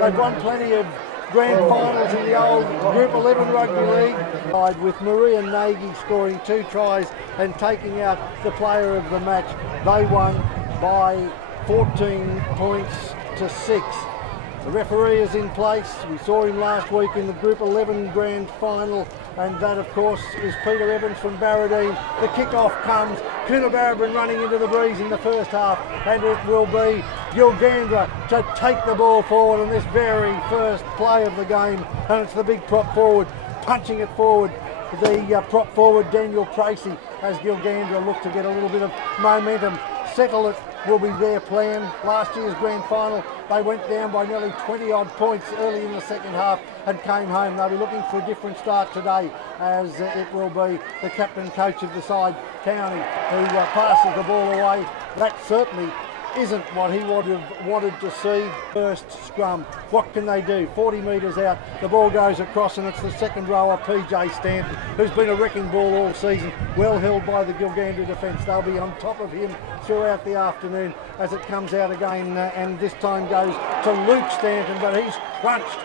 They've won plenty of grand finals in the old Group 11 Rugby League, with Maria Nagy scoring 2 tries and taking out the player of the match. They won by 14 points to 6. The referee is in place. We saw him last week in the Group 11 grand final, and that of course is Peter Evans from Barradine. The kick-off comes, Coonabarabran running into the breeze in the first half, and it will be Gilgandra to take the ball forward in this very first play of the game, and it's the big prop forward punching it forward. The prop forward Daniel Tracy, as Gilgandra look to get a little bit of momentum. Settle it will be their plan. Last year's grand final, they went down by nearly 20 odd points early in the second half and came home. They'll be looking for a different start today, as it will be the captain coach of the side, County, who passes the ball away. That certainly isn't what he would have wanted to see. First scrum, what can they do? 40 metres out, the ball goes across, and it's the second rower, PJ Stanton, who's been a wrecking ball all season, well held by the Gilgandra defence. They'll be on top of him throughout the afternoon as it comes out again, and this time goes to Luke Stanton, but he's crunched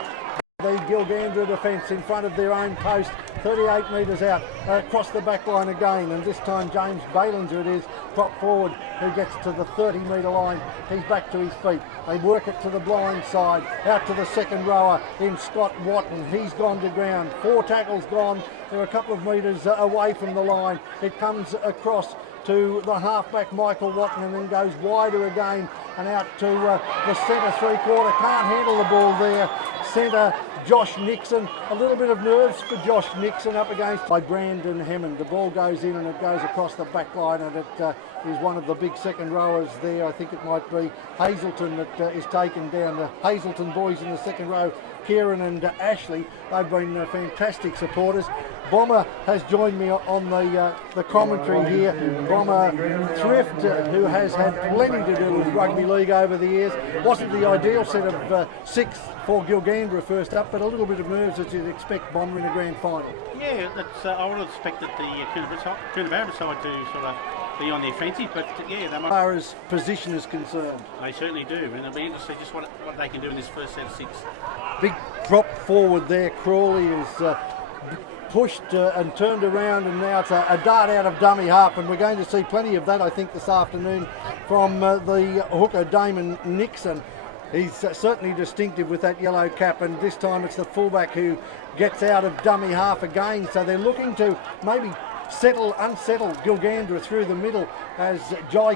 the Gilgandra defence in front of their own post, 38 metres out, across the back line again, and this time James Balinger it is, prop forward, who gets to the 30 metre line. He's back to his feet. They work it to the blind side, out to the second rower in Scott Watton. He's gone to ground. 4 tackles gone. They're a couple of metres away from the line. It comes across to the halfback Michael Watton and then goes wider again and out to the centre 3/4. Can't handle the ball there. Centre Josh Nixon. A little bit of nerves for Josh Nixon up against by Brandon Hammond. The ball goes in and it goes across the back line, and it is one of the big second rowers there. I think it might be Hazelton that is taken down. The Hazelton boys in the second row, Kieren and Ashley, they've been fantastic supporters. Bomber has joined me on the commentary here. Bomber Thrift, who has had plenty to do with rugby league over the years. Wasn't the ideal set of 6 for Gilgandra first up, but a little bit of nerves as you'd expect Bomber in a grand final. Yeah, that's, I would have expected the Coonabarabran side to sort of be on the offensive, but yeah, they might. As far as position is concerned, they certainly do, and it'll be interesting just what they can do in this first set of 6. Big drop forward there. Crawley is pushed and turned around, and now it's a dart out of dummy half, and we're going to see plenty of that, I think, this afternoon from the hooker Damen Nixon. He's certainly distinctive with that yellow cap, and this time it's the fullback who gets out of dummy half again, so they're looking to maybe unsettle Gilgandra through the middle as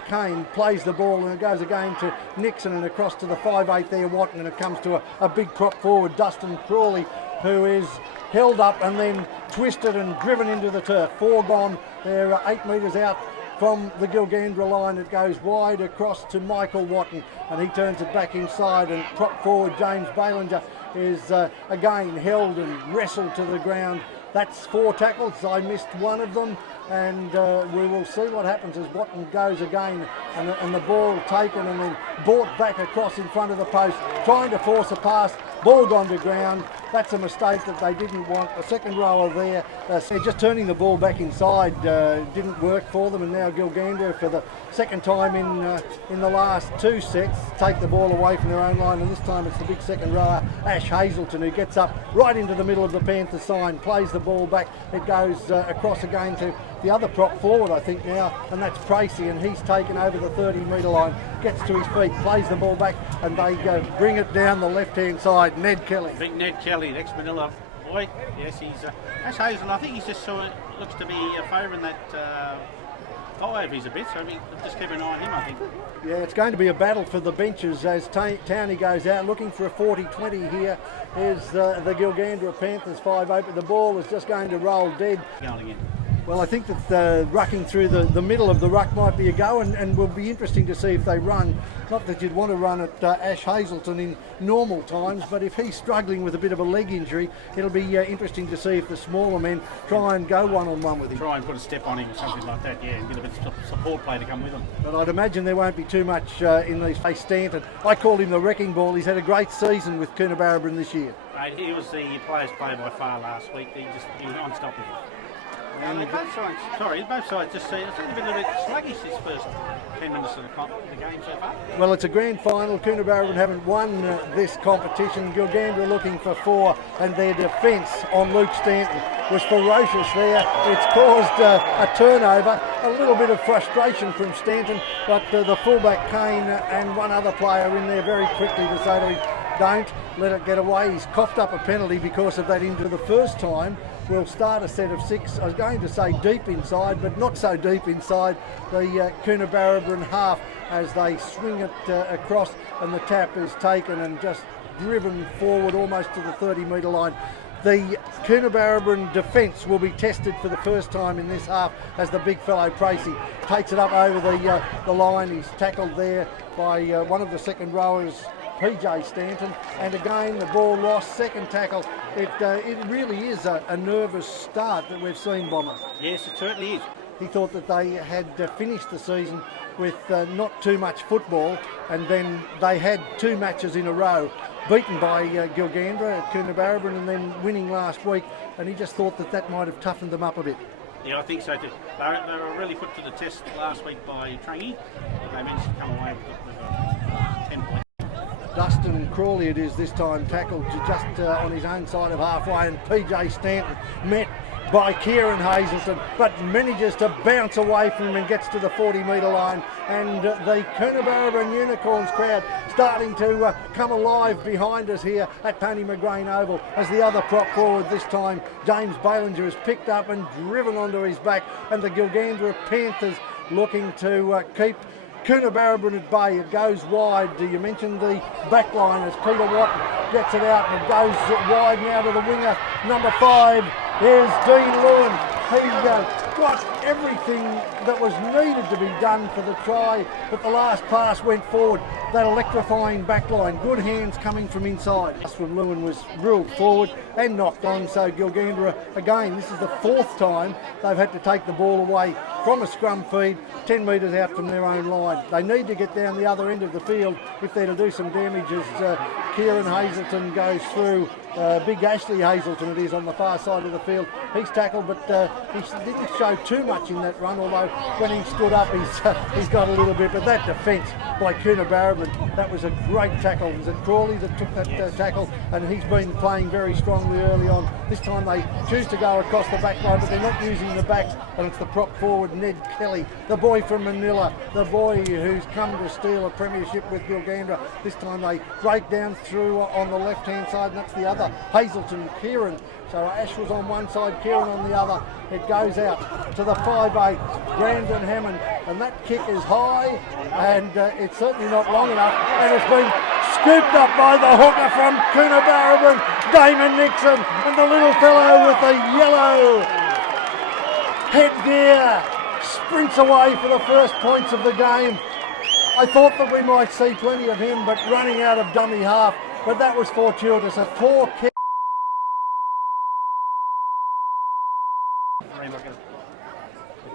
Cain plays the ball, and it goes again to Nixon and across to the 5'8" there, Watton, and it comes to a big prop forward, Dustin Crawley, who is held up and then twisted and driven into the turf. 4 gone. They're 8 metres out from the Gilgandra line. It goes wide across to Michael Watton, and he turns it back inside, and prop forward James Balinger is again held and wrestled to the ground. That's 4 tackles. I missed one of them, and we will see what happens as Watton goes again, and the ball taken and then brought back across in front of the post, trying to force a pass. Ball gone to ground. That's a mistake that they didn't want. A second rower there, just turning the ball back inside didn't work for them, and now Gilgandra for the second time in the last 2 sets take the ball away from their own line, and this time it's the big second rower, Ash Hazelton, who gets up right into the middle of the Panthers sign, plays the ball back. It goes across again to the other prop forward, I think now, and that's Tracy, and he's taken over the 30 metre line, gets to his feet, plays the ball back, and they bring it down the left-hand side. Ned Kelly. Big Ned Kelly, the ex-Manila boy. Yes, he's Ash Hazelton. I think he's just looks to be favouring that guy over his a bit, so we just keep an eye on him, I think. Yeah, it's going to be a battle for the benches as Townie goes out looking for a 40-20 here. Here's the Gilgandra Panthers 5 open. The ball is just going to roll dead. Going again. Well, I think that rucking through the middle of the ruck might be a go, and will be interesting to see if they run. Not that you'd want to run at Ash Hazelton in normal times, but if he's struggling with a bit of a leg injury, it'll be interesting to see if the smaller men try and go one-on-one with him. Try and put a step on him or something like that, yeah, and get a bit of support play to come with him. But I'd imagine there won't be too much in these face. Stanton, I called him the wrecking ball. He's had a great season with Coonabarabran this year. He was the player's player by far last week. He was unstoppable. Both sides just seem a little bit sluggish this first 10 minutes of the game so far. Well, it's a grand final. Coonabarabran haven't won this competition. Gilgandra looking for 4, and their defence on Luke Stanton was ferocious there. It's caused a turnover, a little bit of frustration from Stanton, but the fullback Cain and one other player in there very quickly to say to him, don't let it get away. He's coughed up a penalty because of that into the first time. We'll start a set of 6. I was going to say deep inside, but not so deep inside the Coonabarabran half as they swing it across, and the tap is taken and just driven forward almost to the 30-metre line. The Coonabarabran defence will be tested for the first time in this half as the big fellow Tracy takes it up over the line. He's tackled there by one of the second rowers, PJ Stanton, and again the ball lost, second tackle. It really is a nervous start that we've seen, Bomber. Yes, it certainly is. He thought that they had finished the season with not too much football, and then they had 2 matches in a row, beaten by Gilgandra at Coonabarabran and then winning last week, and he just thought that might have toughened them up a bit. Yeah, I think so too. They were really put to the test last week by Trangie. They managed to come away with 10 points. Dustin Crawley it is this time, tackled just on his own side of halfway, and PJ Stanton met by Kieren Hazelton, but manages to bounce away from him and gets to the 40-metre line. And the Coonabarabran Unicorns crowd starting to come alive behind us here at Tony McGrain Oval as the other prop forward this time, James Balinger, is picked up and driven onto his back, and the Gilgandra Panthers looking to keep Coonabarabran at bay. It goes wide. You mentioned the back line as Peter Watton gets it out, and it goes wide now to the winger, number 5. Here's Dean Lewin. He got everything that was needed to be done for the try, but the last pass went forward. That electrifying back line. Good hands coming from inside. From Lewin was ruled forward and knocked on, so Gilgandra, again, this is the 4th time they've had to take the ball away from a scrum feed 10 metres out from their own line. They need to get down the other end of the field if they're to do some damage as Kieren Hazelton goes through. Big Ashley Hazelton it is on the far side of the field. He's tackled, but he didn't show too much in that run, although when he stood up he's got a little bit. But that defence by Coonabarabran, that was a great tackle. Was it Crawley that took that tackle? And he's been playing very strongly early on. This time they choose to go across the back line, but they're not using the backs, and it's the prop forward Ned Kelly, the boy from Manila, the boy who's come to steal a premiership with Gilgandra. This time they break down through on the left-hand side, and that's the other, Hazelton, Kieren. So Ash was on one side, Kieren on the other. It goes out to the 5'8", Brandon Hammond, and that kick is high, and it's certainly not long enough, and it's been scooped up by the hooker from Coonabarabran, Damen Nixon, and the little fellow with the yellow headgear sprints away for the first points of the game. I thought that we might see plenty of him, but running out of dummy half, but that was fortuitous. A poor kick.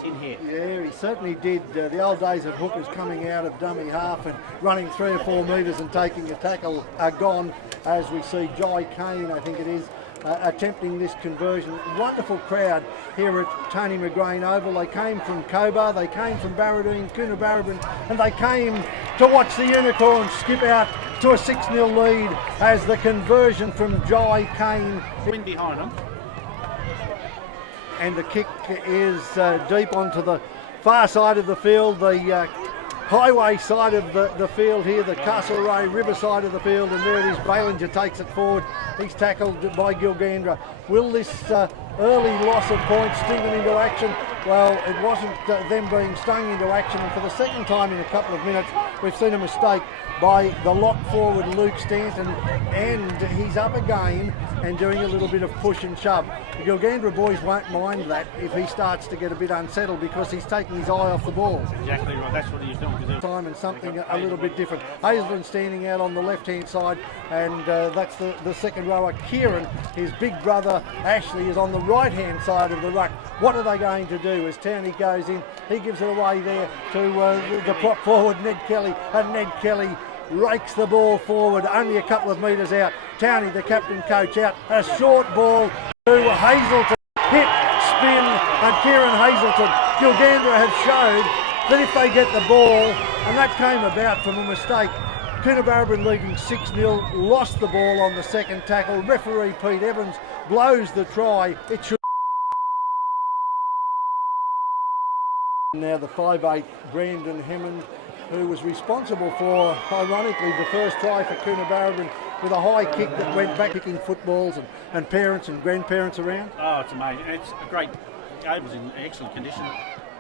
Yeah, he certainly did. The old days of hookers coming out of dummy half and running 3 or 4 metres and taking a tackle are gone, as we see Jai Cain, I think it is, attempting this conversion. Wonderful crowd here at Tony McGrain Oval. They came from Cobar, they came from Barradine, Coonabarabran, and they came to watch the Unicorns skip out to a 6-0 lead as the conversion from Jai Cain. Wind behind them. And the kick is deep onto the far side of the field, the highway side of the field here, the Castlereagh river side of the field, and there it is. Balinger takes it forward. He's tackled by Gilgandra. Will this early loss of points sting them into action? Well, it wasn't them being stung into action, and for the second time in a couple of minutes, we've seen a mistake by the lock forward Luke Stanton, and he's up again and doing a little bit of push and shove. The Gilgandra boys won't mind that if he starts to get a bit unsettled, because he's taking his eye off the ball. Exactly right, that's what he's doing. Time and something a little bit different. Hazelton standing out on the left-hand side, and that's the second rower. Kieren, his big brother Ashley, is on the right-hand side of the ruck. What are they going to do as Townie goes in? He gives it away there to the prop forward Ned Kelly, and Ned Kelly rakes the ball forward only a couple of metres out. Townie, the captain coach, out. A short ball to Hazelton. Hit spin, and Kieren Hazelton. Gilgandra have showed that if they get the ball, and that came about from a mistake. Coonabarabran leading 6-0, lost the ball on the second tackle. Referee Pete Evans blows the try. It should. Now the 5'8" Brandon Hammond, who was responsible for, ironically, the first try for Coonabarabran with a high kick that went back, kicking footballs and parents and grandparents around. Oh, it's amazing. It's a great game. It was in excellent condition.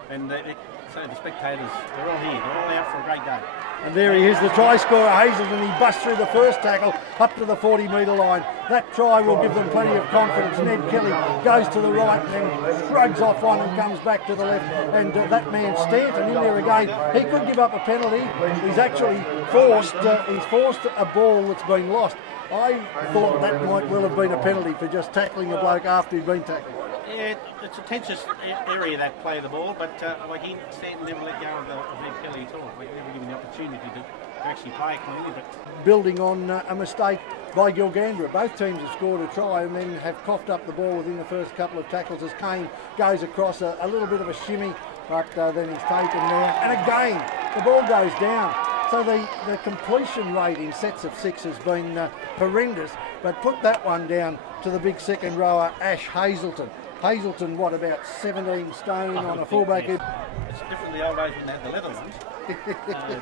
And so the spectators, they're all here. They're all out for a great day. And there he is, the try scorer, Hazelton. He busts through the first tackle up to the 40-metre line. That try will give them plenty of confidence. Ned Kelly goes to the right and then shrugs off one and comes back to the left. And that man Stanton in there again. He could give up a penalty. He's actually forced a ball that's been lost. I thought that might well have been a penalty for just tackling a bloke after he'd been tackled. Yeah, it's a tense area, that play of the ball, but Stanton never let go of Ned Kelly at all. Never given the opportunity to actually play it cleanly. But building on a mistake by Gilgandra. Both teams have scored a try and then have coughed up the ball within the first couple of tackles as Cain goes across a little bit of a shimmy, but then he's taken there. And again, the ball goes down. So the completion rate in sets of 6 has been horrendous, but put that one down to the big second rower, Ash Hazelton. Hazelton, what, about 17 stone on a fullback? Yes. It's different the old days when they had the leather ones.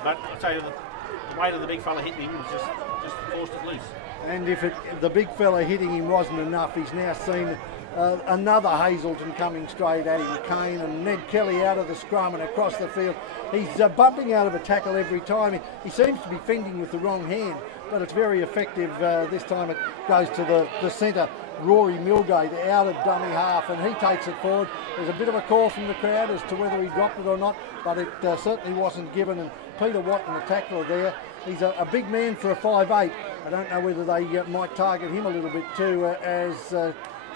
But I'll tell you, the weight of the big fella hitting him was just forced it loose. And if the big fella hitting him wasn't enough, he's now seen another Hazelton coming straight at him, Cain, and Ned Kelly out of the scrum and across the field. He's bumping out of a tackle every time. He seems to be fending with the wrong hand, but it's very effective. This time it goes to the centre, Rory Milgate, out of dummy half, and he takes it forward. There's a bit of a call from the crowd as to whether he dropped it or not, but it certainly wasn't given. And Peter Watton, the tackler there, he's a big man for a 5'8". I don't know whether they might target him a little bit too, as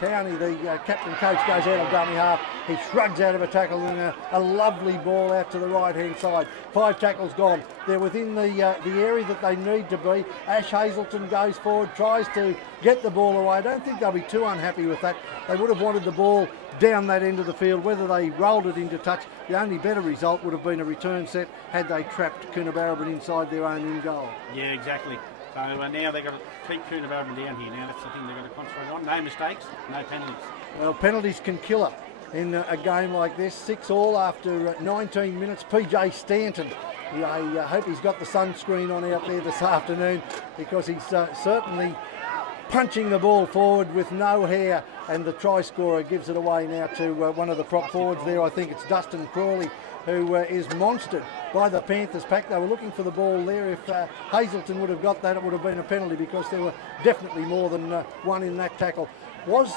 Towney, the captain coach, goes out of dummy half. He shrugs out of a tackle and a lovely ball out to the right-hand side. 5 tackles gone. They're within the area that they need to be. Ash Hazelton goes forward, tries to get the ball away. I don't think they'll be too unhappy with that. They would have wanted the ball down that end of the field. Whether they rolled it into touch, the only better result would have been a return set had they trapped Coonabarabran inside their own in goal. Yeah, exactly. So now they've got to keep Coonabarabran down here. Now that's the thing they've got to concentrate on. No mistakes, no penalties. Well, penalties can kill her in a game like this. 6-all after 19 minutes. PJ Stanton, I hope he's got the sunscreen on out there this afternoon, because he's certainly punching the ball forward with no hair, and the try scorer gives it away now to one of the prop forwards there. I think it's Dustin Crawley, who is monstered by the Panthers pack. They were looking for the ball there. If Hazelton would have got that, it would have been a penalty, because there were definitely more than one in that tackle. Was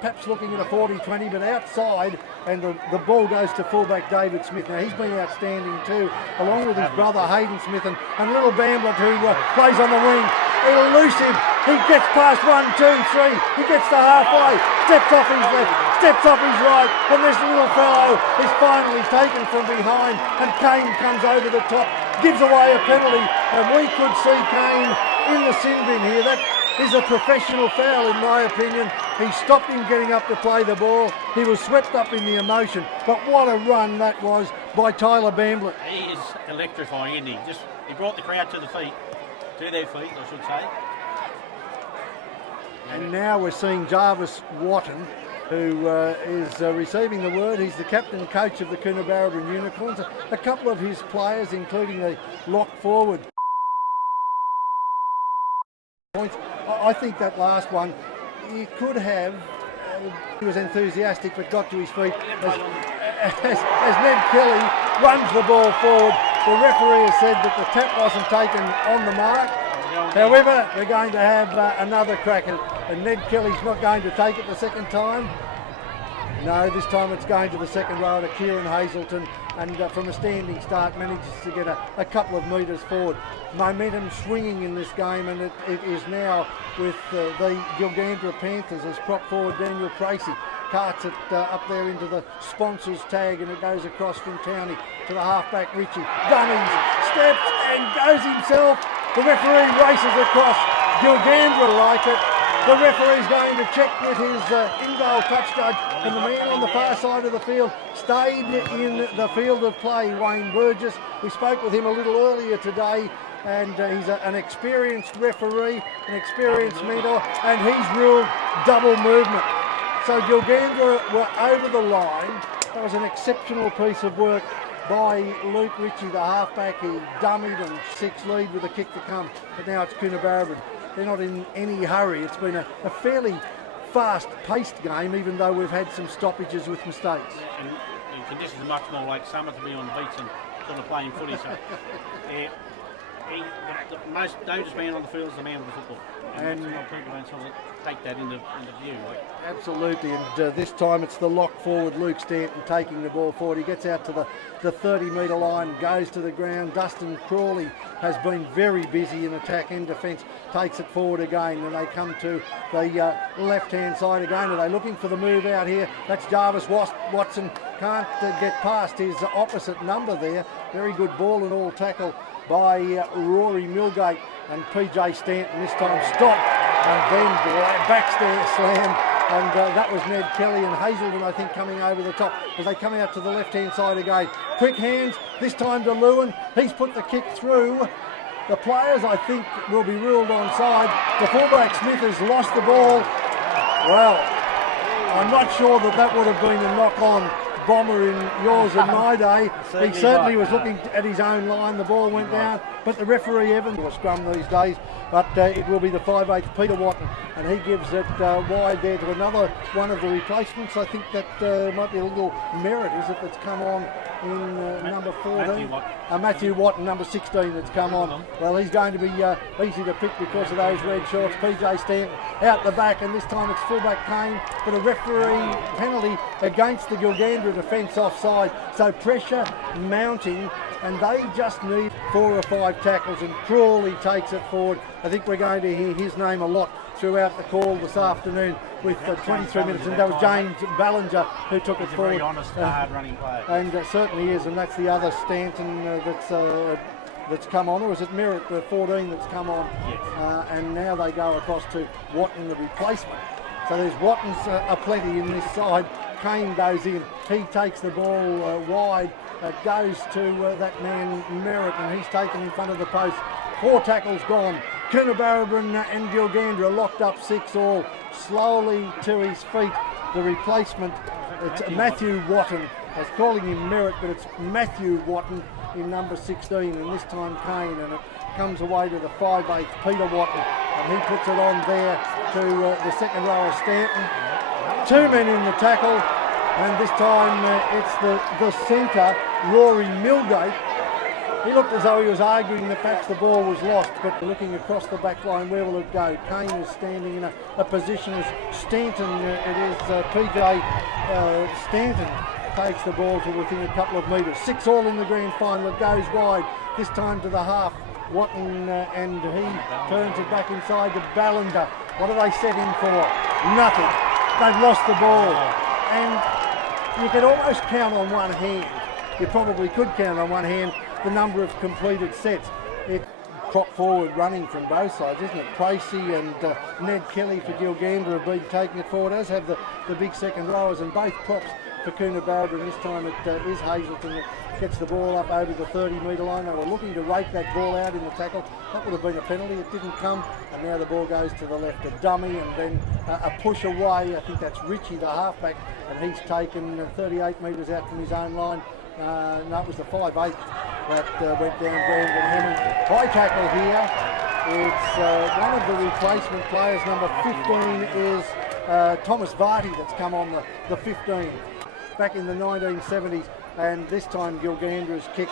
perhaps looking at a 40-20, but outside, and the ball goes to fullback David Smith. Now, he's been outstanding too, along with his brother Hayden Smith and little Bamblet, who plays on the wing. Elusive. He gets past 1, 2, 3. He gets to halfway, steps off his left, steps off his right, and this little fellow is finally taken from behind, and Cain comes over the top, gives away a penalty, and we could see Cain in the sin bin here. That is a professional foul, in my opinion. He stopped him getting up to play the ball. He was swept up in the emotion, but what a run that was by Tyler Bamblet. He is electrifying, isn't he? He brought the crowd to their feet, I should say. And now we're seeing Jarvis Watton, who is receiving the word. He's the captain and coach of the Coonabarabran Unicorns. A couple of his players, including the lock forward. I think that last one, he could have, he was enthusiastic but got to his feet as Ned Kelly runs the ball forward. The referee has said that the tap wasn't taken on the mark. However, we're going to have another crack at it, and Ned Kelly's not going to take it the second time. No, this time it's going to the second rower, to Kieren Hazelton, and from a standing start manages to get a couple of metres forward. Momentum swinging in this game, and it is now with the Gilgandra Panthers as prop forward Daniel Tracy carts it up there into the sponsors tag, and it goes across from Towney to the halfback Ritchie. Dummies, steps and goes himself. The referee races across. Gilgandra like it. The referee's going to check with his in-goal touch judge, and the man on the far side of the field stayed in the field of play, Wayne Burgess. We spoke with him a little earlier today, and he's an experienced referee, an experienced mentor, and he's ruled double movement. So Gilgandra were over the line. That was an exceptional piece of work by Luke Ritchie, the halfback. He dummied and 6 lead with a kick to come, but now it's Coonabarabran. They're not in any hurry. It's been a fairly fast-paced game, even though we've had some stoppages with mistakes. And the conditions are much more like summer to be on the beach and sort of playing footy. So, the most dangerous man on the field is the man with the football. And a lot of people don't sort of take that into view. Absolutely, and this time it's the lock forward, Luke Stanton, taking the ball forward. He gets out to the 30-metre line, goes to the ground. Dustin Crawley has been very busy in attack and defence, takes it forward again, and they come to the left-hand side again. Are they looking for the move out here? That's Jarvis Watson, can't get past his opposite number there. Very good ball and all tackle by Rory Milgate, and PJ Stanton this time stopped and then backstair slam, and that was Ned Kelly and Hazelton, I think, coming over the top as they come out to the left-hand side again. Quick hands, this time to Lewin. He's put the kick through. The players, I think, will be ruled onside. The fullback Smith has lost the ball. Well, I'm not sure that would have been a knock-on bomber in yours and my day. He certainly was looking at his own line. The ball went down, but the referee Evans will scrum these days, but it will be the 5/8 Peter Watton, and he gives it wide there to another one of the replacements. I think that might be a little Merritt, is it, that's come on in number 14? Matthew Watton, number 16, that's come on. Well, he's going to be easy to pick because of those red shorts. PJ Stanton out the back, and this time it's fullback Cain, but a referee penalty against the Gilgandra defence offside. So pressure mounting, and they just need 4 or 5 tackles, and Crawley takes it forward. I think we're going to hear his name a lot throughout the call this afternoon with 23 minutes, and that was James Ballinger who took it forward. Very honest, hard-running player. And certainly is, and that's the other Stanton that's come on, or is it Merritt, the 14 that's come on? Yes. And now they go across to Watton, the replacement. So there's Wattons aplenty in this side. Cain goes in, he takes the ball wide, goes to that man Merritt, and he's taken in front of the post. 4 tackles gone. Coonabarabran and Gilgandra locked up 6 all. Slowly to his feet, the replacement. It's Matthew Watton. I was calling him Merritt, but it's Matthew Watton in number 16, and this time Cain, and it comes away to the 5/8 Peter Watton, and he puts it on there to the second rower Stanton. 2 men in the tackle, and this time it's the centre, Rory Milgate. He looked as though he was arguing that perhaps the ball was lost, but looking across the back line, where will it go? Cain is standing in a position as Stanton, it is PJ Stanton takes the ball to within a couple of metres. 6 all in the grand final, it goes wide, this time to the half. Watton, and he turns it back inside to Ballinger. What do they set him for? Nothing. They've lost the ball. And you could almost count on one hand, you probably could count on one hand, the number of completed sets. It's prop forward running from both sides, isn't it? Tracy and Ned Kelly for Gilgandra have been taking it forward, as have the big second rowers, and both props for Coonabarabran. This time it is Hazelton that gets the ball up over the 30-metre line. They were looking to rake that ball out in the tackle. That would have been a penalty. It didn't come, and now the ball goes to the left, a dummy, and then a push away. I think that's Ritchie, the halfback, and he's taken 38 metres out from his own line. No, it was the 5/8 that went down Brandon Hammond. High tackle here. It's one of the replacement players. Number 15 is Thomas Varty, that's come on the 15. Back in the 1970s, and this time Gilgandra's kick,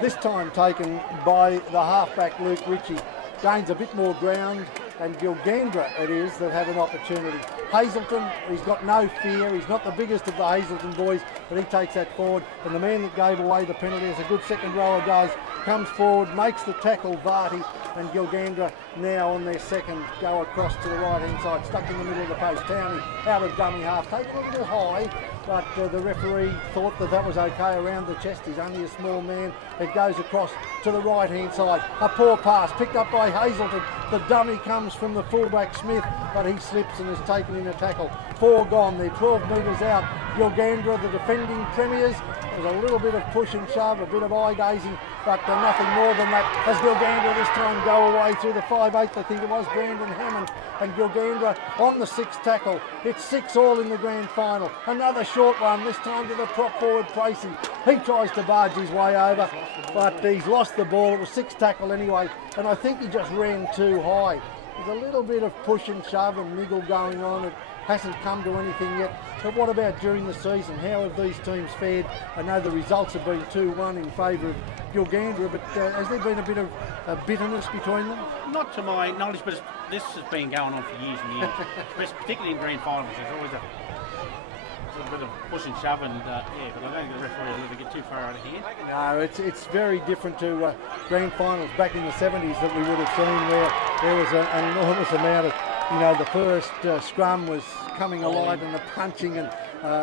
this time taken by the halfback Luke Ritchie. Gains a bit more ground, and Gilgandra it is that have an opportunity. Hazelton, he's got no fear, he's not the biggest of the Hazelton boys, but he takes that forward, and the man that gave away the penalty, as a good second rower does, comes forward, makes the tackle, Varty, and Gilgandra now on their second go across to the right hand side, stuck in the middle of the post. Towney out of dummy half, taken a little bit high, but the referee thought that was okay around the chest. He's only a small man. It goes across to the right hand side. A poor pass picked up by Hazelton. The dummy comes from the fullback Smith, but he slips and is taken in a tackle. 4 gone. They're 12 metres out. Gilgandra, the defending premiers. There's a little bit of push and shove, a bit of eye gazing, but nothing more than that. As Gilgandra this time go away through the 5/8, I think it was, Brandon Hammond, and Gilgandra on the 6th tackle. It's 6 all in the grand final. Another short one, this time to the prop forward Tracy. He tries to barge his way over, but he's lost the ball. It was 6th tackle anyway, and I think he just ran too high. There's a little bit of push and shove and niggle going on. It hasn't come to anything yet. But what about during the season? How have these teams fared? I know the results have been 2-1 in favour of Gilgandra, but has there been a bit of bitterness between them? Not to my knowledge, but this has been going on for years and years, particularly in grand finals. There's always a bit of push and shove, and but I don't think the referee will ever get too far out of hand. No, it's very different to grand finals back in the 70s that we would have seen, where there was an enormous amount of, the first scrum was coming alive and the punching, and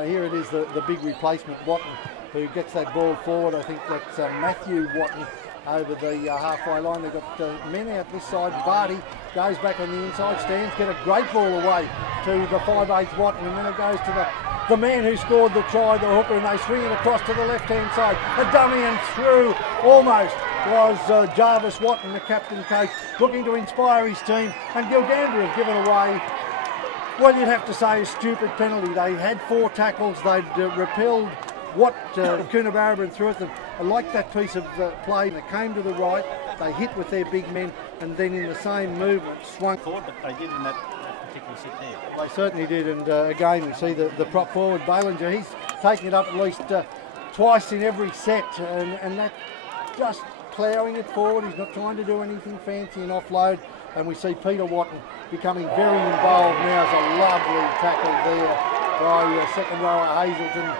here it is, the big replacement, Watton, who gets that ball forward. I think that's Matthew Watton over the halfway line. They've got men out this side. Vardy goes back on the inside, stands, get a great ball away to the 5/8 Watton, and then it goes to the man who scored the try, the hooker, and they swing it across to the left-hand side. A dummy and through, almost, was Jarvis Watton, the captain coach, looking to inspire his team, and Gilgandra have given away what you'd have to say is a stupid penalty. They had 4 tackles, they'd repelled what Coonabarabran threw at them. I like that piece of play. They came to the right, they hit with their big men, and then in the same movement swung forward, but they did in that particular set there. They certainly did, and again we see the prop forward Balinger. He's taking it up at least twice in every set, and that just ploughing it forward. He's not trying to do anything fancy and offload, and we see Peter Watton becoming very involved now. It's a lovely tackle there by second rower Hazelton.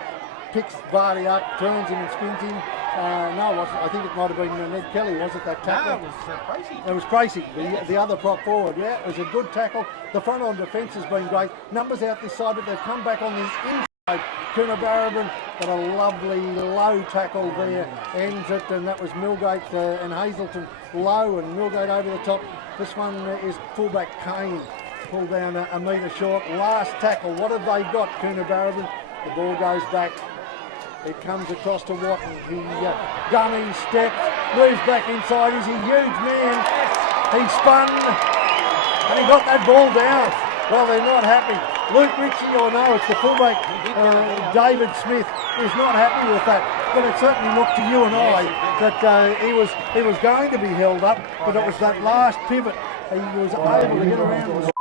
Picks Vardy up, turns him and spins him. I think it might have been Ned Kelly, was it, that tackle? No, it was Crazy. It was Crazy, the other prop forward. Yeah, it was a good tackle. The front on defence has been great. Numbers out this side, but they've come back on the inside. Coonabarabran, but a lovely low tackle there ends it, and that was Millgate and Hazelton low, and Millgate over the top. This one is fullback Cain, pulled down a metre short. Last tackle, what have they got, Coonabarabran? The ball goes back. It comes across to Watton. He gunning steps, moves back inside. He's a huge man. He spun and he got that ball down. Well, they're not happy. Luke Ritchie, or no, it's the fullback, David Smith, is not happy with that. But it certainly looked to you and I that he was going to be held up, but it was that last pivot. He was able to get around.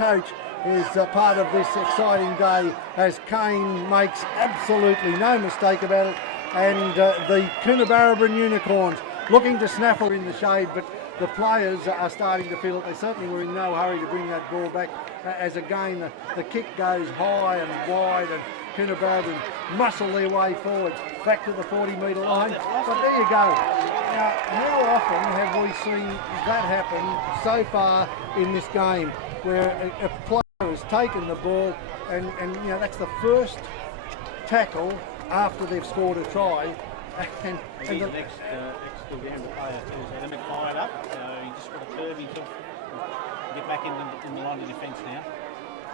Coach is part of this exciting day, as Cain makes absolutely no mistake about it, and the Coonabarabran Unicorns looking to snaffle in the shade, but the players are starting to feel it. They certainly were in no hurry to bring that ball back, as again the kick goes high and wide, and Coonabarabran muscle their way forward back to the 40-metre line. But there you go. Now, how often have we seen that happen so far in this game, where a player has taken the ball and that's the first tackle after they've scored a try, and the next Gilgandra player has had him fired up, so he just got to curve himself and get back in the line of defence now.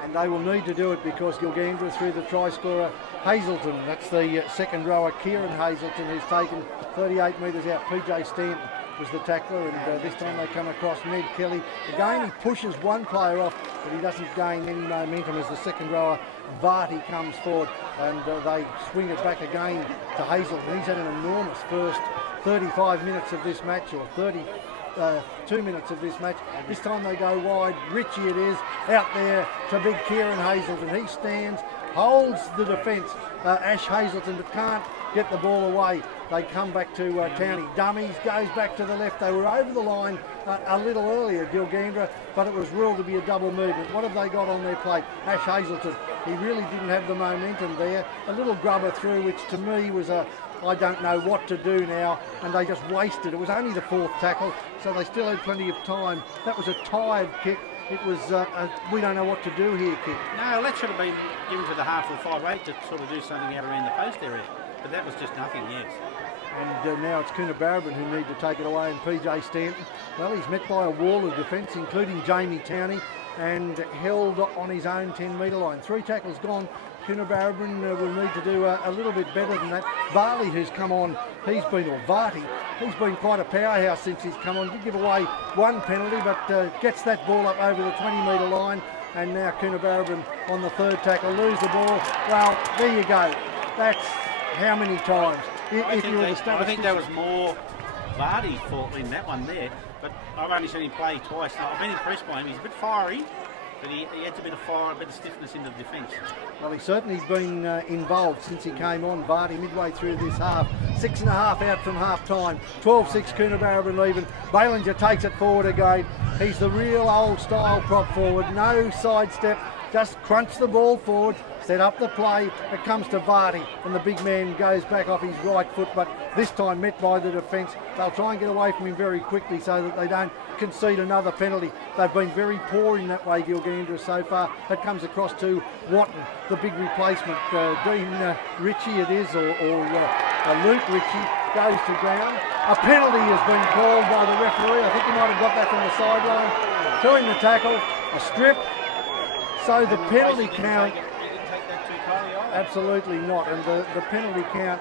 And they will need to do it, because Gilgandra through the try scorer Hazelton. That's the second rower Kieren Hazelton, who's taken 38 metres out. PJ Stanton was the tackler, and this time they come across Ned Kelly. Again, he pushes one player off, but he doesn't gain any momentum as the second rower Vardy comes forward, and they swing it back again to Hazelton. He's had an enormous first 35 minutes of this match, or 32 minutes of this match. This time they go wide. Ritchie it is, out there to big Kieren Hazelton. He stands, holds the defence, Ash Hazelton, but can't get the ball away. They come back to Towney. Dummies, goes back to the left. They were over the line a little earlier, Gilgandra, but it was ruled to be a double movement. What have they got on their plate? Ash Hazelton. He really didn't have the momentum there. A little grubber through, which to me was a I don't know what to do now, and they just wasted. It was only the 4th tackle, so they still had plenty of time. That was a tired kick. It was we don't know what to do here kick. No, that should have been given to the half of the 5'8" to sort of do something out around the post area, but that was just nothing, yes. And now it's Coonabarabran who need to take it away, and PJ Stanton, well, he's met by a wall of defence, including Jamie Towney, and held on his own 10-metre line. 3 tackles gone. Coonabarabran will need to do a little bit better than that. Varley, who's come on, he's been quite a powerhouse since he's come on. Did give away 1 penalty, but gets that ball up over the 20-metre line, and now Coonabarabran on the 3rd tackle, lose the ball. Well, there you go. That's how many times? I think there was more Vardy's fault in that one there, but I've only seen him play twice. I've been impressed by him. He's a bit fiery, but he adds a bit of fire, a bit of stiffness into the defence. Well, he's certainly been involved since he came on, Vardy, midway through this half. 6.5 out from half time. 12-6 Coonabarabran even. Balinger takes it forward again. He's the real old style prop forward. No sidestep, just crunch the ball forward. Set up the play, it comes to Vardy, and the big man goes back off his right foot, but this time met by the defence. They'll try and get away from him very quickly so that they don't concede another penalty. They've been very poor in that way, Gilgandra, so far. It comes across to Watton, the big replacement. Dean Ritchie it is, or Luke Ritchie, goes to ground. A penalty has been called by the referee. I think he might have got that from the sideline. Doing the tackle, a strip. So the penalty count... Absolutely not, and the penalty count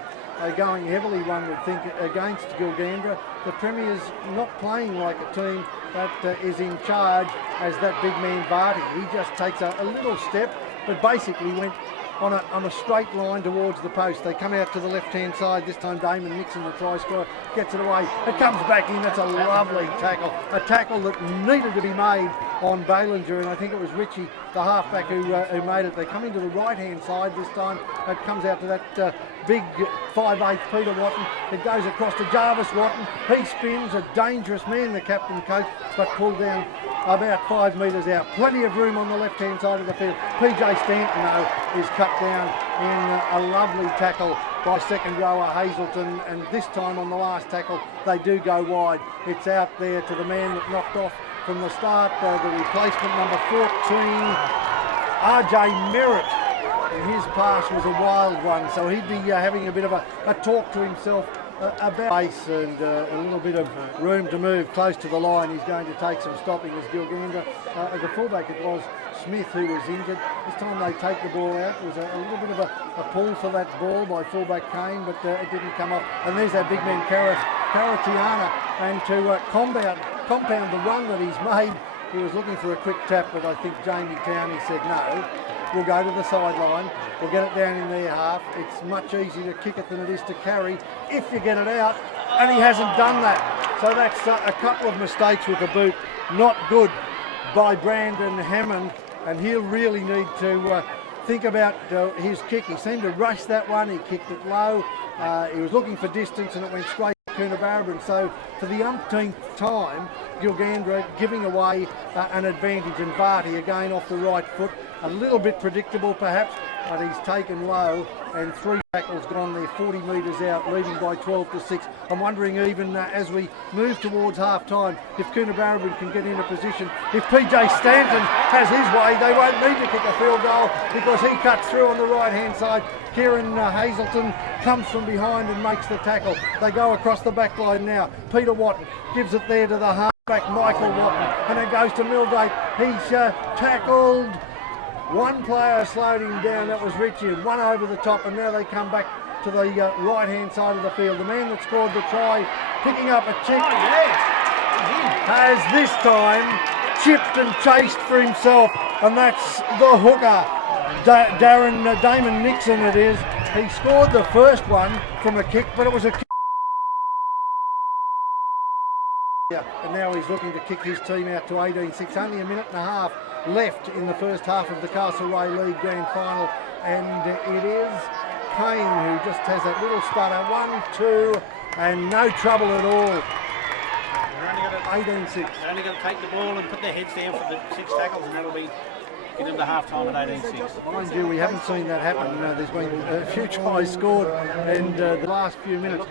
going heavily, one would think, against Gilgandra. The Premier's not playing like a team that is in charge as that big man Vardy. He just takes a little step, but basically went on a straight line towards the post. They come out to the left-hand side. This time Damen Nixon, the try scorer, gets it away. It comes back in. That's a lovely tackle. A tackle that needed to be made on Balinger, and I think it was Ritchie, the halfback, who made it. They come into the right-hand side this time. It comes out to that big 5'8" Peter Watton. It goes across to Jarvis Watton. He spins, a dangerous man, the captain coach, but pulled down about 5 metres out. Plenty of room on the left-hand side of the field. PJ Stanton, though, is cut down in a lovely tackle by second rower Hazelton, and this time on the last tackle they do go wide. It's out there to the man that knocked off from the start, the replacement number 14, RJ Merritt. And his pass was a wild one, so he'd be having a bit of a talk to himself about pace and a little bit of room to move close to the line. He's going to take some stopping as Gilgandra. The fullback, it was Smith who was injured. This time they take the ball out. There was a little bit of a pull for that ball by fullback Cain, but it didn't come off. And there's that big man Caratiana, and to compound the run that he's made, he was looking for a quick tap, but I think Jamie Towney said no. We'll go to the sideline. We'll get it down in their half. It's much easier to kick it than it is to carry if you get it out, and he hasn't done that. So that's a couple of mistakes with the boot. Not good by Brandon Hammond, and he'll really need to think about his kick. He seemed to rush that one. He kicked it low. He was looking for distance, and it went straight to Coonabarabran. So for the umpteenth time, Gilgandra giving away an advantage, and Vardy again off the right foot. A little bit predictable perhaps, but he's taken low, and 3 tackles gone there, 40 metres out, leading by 12-6. I'm wondering even as we move towards half-time, if Coonabarabran can get in a position, if PJ Stanton has his way, they won't need to kick a field goal because he cuts through on the right-hand side. Kieren Hazelton comes from behind and makes the tackle. They go across the back line now. Peter Watton gives it there to the halfback, Michael Watton, and it goes to Milgate. He's tackled. One player slowed him down, that was Ritchie, and one over the top, and now they come back to the right-hand side of the field. The man that scored the try, picking up a chip, has this time chipped and chased for himself, and that's the hooker, Damen Nixon it is. He scored the first one from a kick, but it was a kick. Yeah, and now he's looking to kick his team out to 18-6, only a minute and a half left in the first half of the Castlereagh League Grand Final, and it is Cain who just has that little stutter, 1-2, and no trouble at all. 18-6. They're only going to take the ball and put their heads down for the 6 tackles, and that'll be get into half-time at 18-6. Mind you, we haven't seen that happen. There's been a few tries scored, and the last few minutes.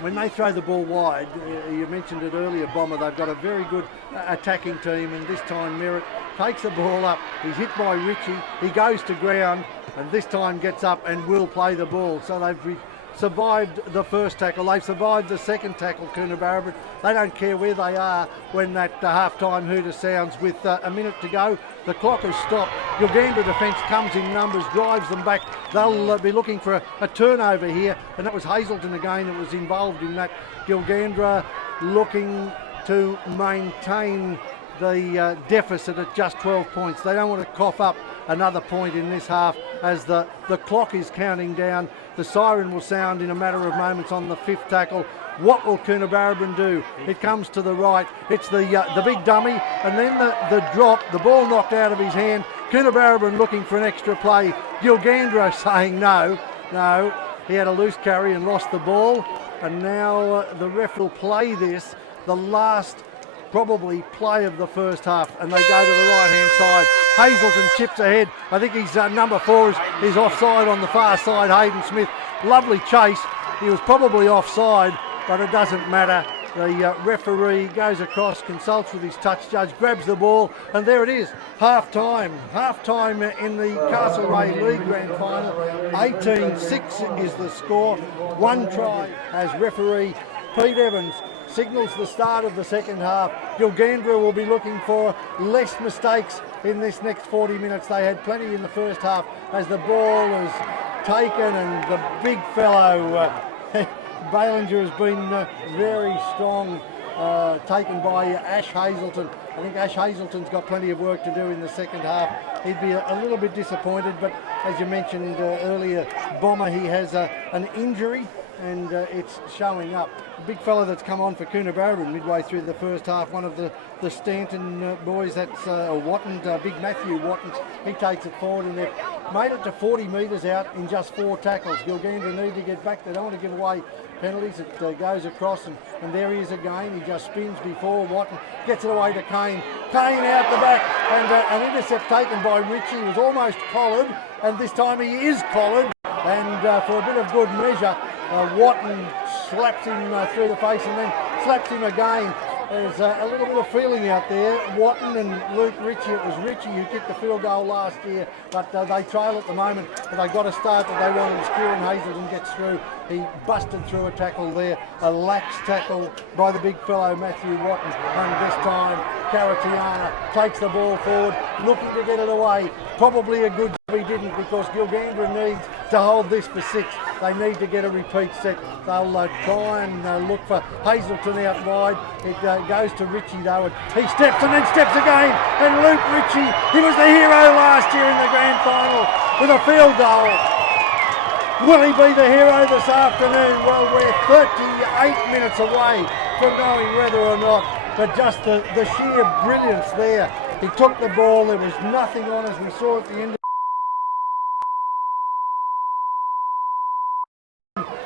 When they throw the ball wide, you mentioned it earlier, Bomber, they've got a very good attacking team, and this time Merritt takes the ball up. He's hit by Ritchie. He goes to ground, and this time gets up and will play the ball. So they've survived the first tackle. They've survived the second tackle, Coonabarabran. They don't care where they are when that half-time hooter sounds. With a minute to go, the clock has stopped. Gilgandra defence comes in numbers, drives them back. They'll be looking for a turnover here, and that was Hazelton again that was involved in that. Gilgandra looking to maintain the deficit at just 12 points. They don't want to cough up another point in this half as the clock is counting down. The siren will sound in a matter of moments on the fifth tackle. What will Coonabarabran do? It comes to the right. It's the big dummy, and then the drop, the ball knocked out of his hand. Coonabarabran looking for an extra play. Gilgandra saying no. He had a loose carry and lost the ball, and now the ref will play this, the last probably play of the first half, and they go to the right-hand side. Hazelton chips ahead. I think he's number 4 is offside on the far side. Hayden Smith, lovely chase. He was probably offside, but it doesn't matter. The referee goes across, consults with his touch judge, grabs the ball, and there it is, half-time. Half-time in the Castlereagh League Grand Final. 18-6 is the score. One try as referee Pete Evans signals the start of the second half. Gilgandra will be looking for less mistakes in this next 40 minutes. They had plenty in the first half as the ball is taken, and the big fellow Balinger has been very strong, taken by Ash Hazelton. I think Ash Hazelton's got plenty of work to do in the second half. He'd be a little bit disappointed, but as you mentioned earlier, Bomber, he has an injury, and it's showing up. The big fella that's come on for Coonabarabran midway through the first half, one of the Stanton boys, that's Watton, Big Matthew Watton. He takes it forward, and they've made it to 40 metres out in just 4 tackles. Gilgandra need to get back. They don't want to give away penalties. It goes across, and there he is again. He just spins before Watton, gets it away to Cain. Cain out the back, and an intercept taken by Ritchie. He was almost collared, and this time he is collared, and for a bit of good measure, Watton slaps him through the face and then slaps him again. There's a little bit of feeling out there. Watton and Luke Ritchie, it was Ritchie who kicked the field goal last year, but they trail at the moment, but they got a start that they wanted as Kieren Hazelton gets through. He busted through a tackle there, a lax tackle by the big fellow Matthew Watton, and this time Caratiana takes the ball forward, looking to get it away. Probably a good job he didn't, because Gilgandra needs to hold this for 6. They need to get a repeat set. They'll try and look for Hazelton out wide. It goes to Ritchie though, and he steps and then steps again. And Luke Ritchie, he was the hero last year in the grand final with a field goal. Will he be the hero this afternoon? Well, we're 38 minutes away from knowing whether or not, but just the sheer brilliance there. He took the ball, there was nothing on, as we saw at the end.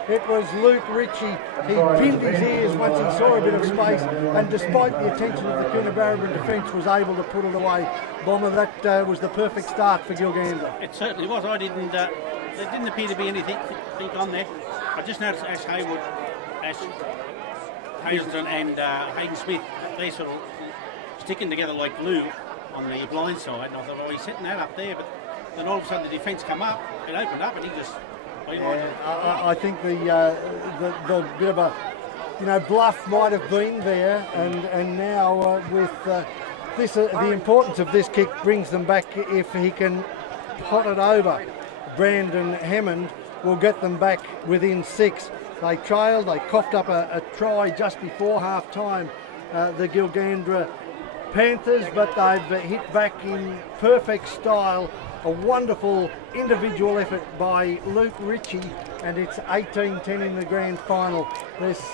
It was Luke Ritchie. He pinned his ears once he saw a bit of space, and despite the attention of the Coonabarabran defence, was able to put it away. Bomber, that was the perfect start for Gilgandra. It certainly was. There didn't appear to be anything on there. I just noticed Ash Hazelton and Hayden Smith, they sort of sticking together like glue on the blind side, and I thought, oh, he's setting that up there, but then all of a sudden the defence come up, it opened up, and he just... I think the bit of a bluff might have been there, and now with this the importance of this kick brings them back. If he can pot it over, Brandon Hammond will get them back within 6. They trailed, they coughed up a try just before half time, the Gilgandra Panthers, but they've hit back in perfect style. A wonderful individual effort by Luke Ritchie, and it's 18-10 in the grand final. This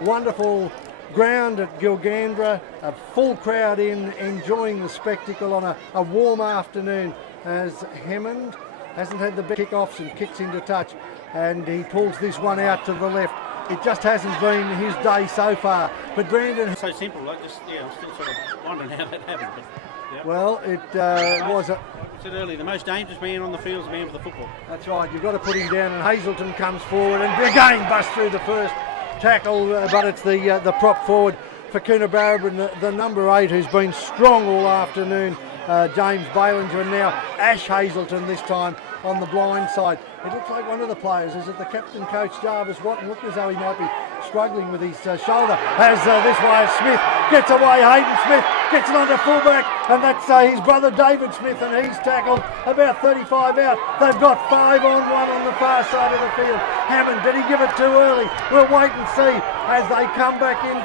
wonderful ground at Gilgandra, a full crowd enjoying the spectacle on a warm afternoon, as Hammond hasn't had the kick-offs and kicks into touch, and he pulls this one out to the left. It just hasn't been his day so far, but Brandon... So simple, I'm still sort of wondering how that happened. But Yep. Well, it was a... I said earlier, the most dangerous man on the field is the man for the football. That's right, you've got to put him down, and Hazelton comes forward and again busts through the first tackle, but it's the prop forward for Coonabarabran, the number 8, who's been strong all afternoon, James Balinger, and now Ash Hazelton this time on the blind side. It looks like one of the players, is it the captain coach Jarvis Watton? Looked as though he might be struggling with his shoulder as this way Smith gets away. Hayden Smith gets it onto fullback, and that's his brother David Smith, and he's tackled about 35 out. They've got 5-on-1 on the far side of the field. Hammond, did he give it too early? We'll wait and see as they come back into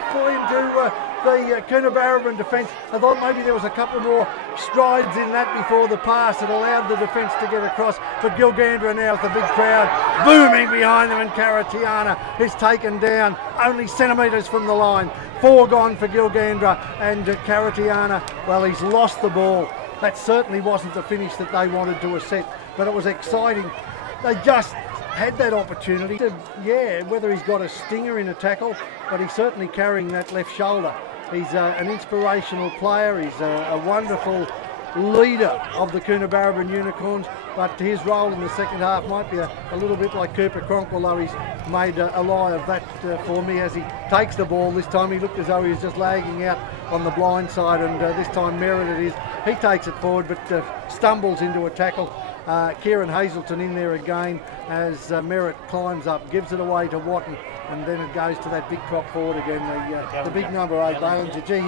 the Coonabarabran defence. I thought maybe there was a couple more strides in that before the pass that allowed the defence to get across, but Gilgandra now with the big crowd booming behind them, and Caratiana is taken down only centimetres from the line. 4 gone for Gilgandra, and Caratiana, well, he's lost the ball. That certainly wasn't the finish that they wanted to a set, but it was exciting. They just had that opportunity to, whether he's got a stinger in a tackle, but he's certainly carrying that left shoulder. He's an inspirational player. He's a wonderful leader of the Coonabarabran Unicorns, but his role in the second half might be a little bit like Cooper Cronk, although he's made a lie of that for me as he takes the ball. This time he looked as though he was just lagging out on the blind side, and this time Merritt it is. He takes it forward but stumbles into a tackle. Kieren Hazelton in there again as Merritt climbs up, gives it away to Watton, and then it goes to that big prop forward again, the big number 8, Balinger. Gee,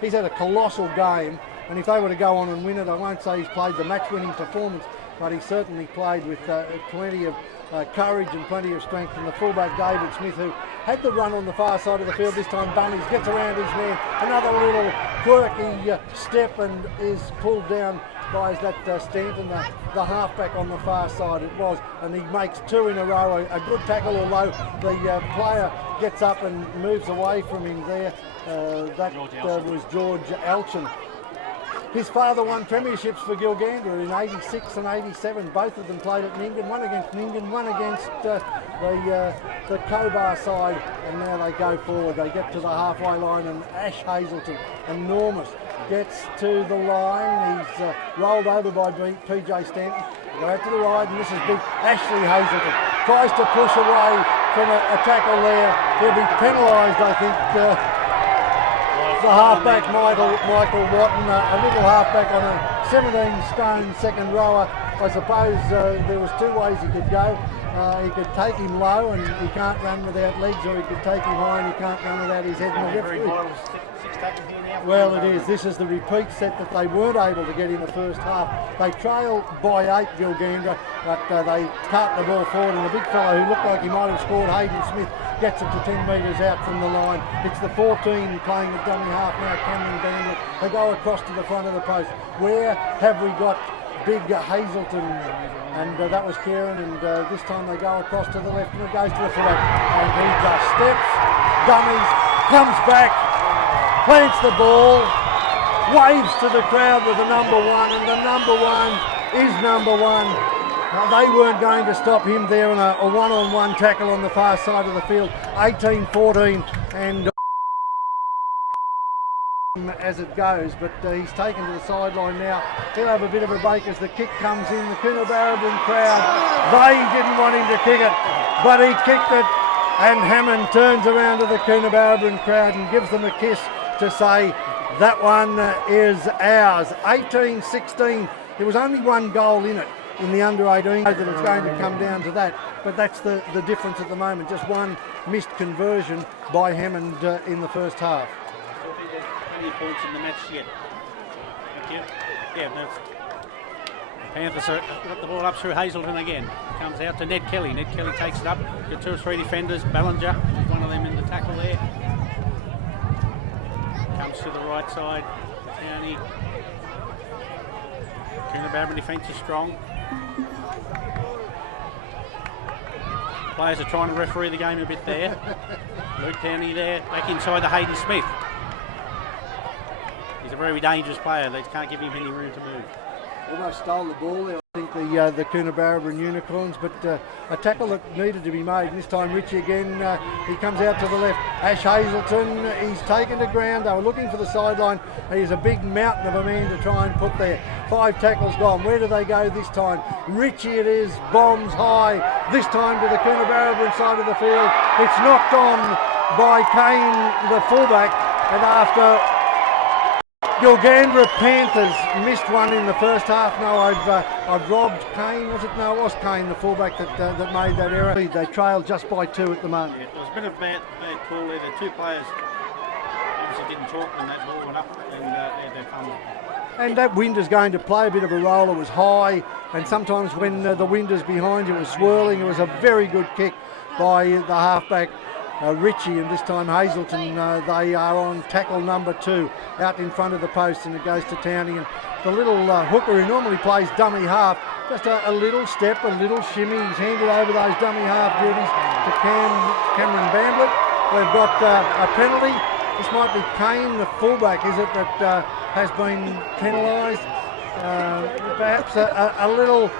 he's had a colossal game, and if they were to go on and win it, I won't say he's played the match-winning performance, but he certainly played with plenty of courage and plenty of strength. And the fullback David Smith, who had the run on the far side of the field this time, Bunnies gets around his man, another little quirky step, and is pulled down by that Stanton, the halfback on the far side it was, and he makes 2 in a row. A good tackle, although the player gets up and moves away from him there. That was George Elchin. His father won premierships for Gilgandra in 86 and 87. Both of them played at Nyngan, one against Nyngan, one against the Cobar side, and now they go forward. They get to the halfway line, and Ash Hazelton, enormous, gets to the line. He's rolled over by PJ Stanton. They go out to the right, and this is big Ashley Hazelton. Tries to push away from a tackle there. He'll be penalised, I think. The halfback Michael Watton, a little halfback on a 17-stone second rower. I suppose there was 2 ways he could go. He could take him low and he can't run without legs, or he could take him high and he can't run without his head. Well, it is. This is the repeat set that they weren't able to get in the first half. They trail by 8, Gilgandra, but they cart the ball forward, and the big fellow who looked like he might have scored, Hayden Smith, gets it to 10 metres out from the line. It's the 14 playing the dummy half now, Cameron Bandle. They go across to the front of the post. Where have we got big Hazelton? And that was Kieren, and this time they go across to the left, and it goes to the fullback, and he just steps, dummies, comes back, plants the ball, waves to the crowd with the number 1, and the number 1 is number 1. They weren't going to stop him there on a one-on-one tackle on the far side of the field. 18-14, and as it goes, but he's taken to the sideline now. He'll have a bit of a break as the kick comes in. The Coonabarabran crowd, they didn't want him to kick it, but he kicked it, and Hammond turns around to the Coonabarabran crowd and gives them a kiss to say, that one is ours. 18-16. There was only 1 goal in it in the under-18, that it's going to come down to that, but that's the difference at the moment. Just 1 missed conversion by Hammond in the first half. Plenty of points in the match yet. Thank you. Yeah, that's the Panthers got the ball up through Hazelton again. Comes out to Ned Kelly. Ned Kelly takes it up. Got 2 or 3 defenders. Ballinger, one of them in the tackle there. Comes to the right side. Downey. Coonabarabran defence is strong. Players are trying to referee the game a bit there. Luke Downey there, back inside the Hayden Smith. He's a very dangerous player. They can't give him any room to move. Almost stole the ball there, I think, the Coonabarabran Unicorns, but a tackle that needed to be made. And this time Ritchie again, he comes out to the left. Ash Hazelton, he's taken to ground. They were looking for the sideline. He's a big mountain of a man to try and put there. 5 tackles gone. Where do they go this time? Ritchie it is, bombs high. This time to the Coonabarabran side of the field. It's knocked on by Cain, the fullback, and after Gilgandra Panthers missed one in the first half. No, I've robbed Cain. Was it? No, it was Cain, the fullback, that made that error. They trailed just by 2 at the moment. Yeah, it was a bit of a bad call there. The 2 players obviously didn't talk when that ball went up, and they fumbled. And that wind is going to play a bit of a role. It was high, and sometimes when the wind is behind you, it was swirling. It was a very good kick by the halfback. Ritchie, and this time Hazelton, they are on tackle number 2 out in front of the post, and it goes to Townie, and the little hooker who normally plays dummy half, just a little step, a little shimmy. He's handed over those dummy half duties to Cameron Bamblett. We've got a penalty. This might be Cain, the fullback, is it, that has been penalised? Perhaps a little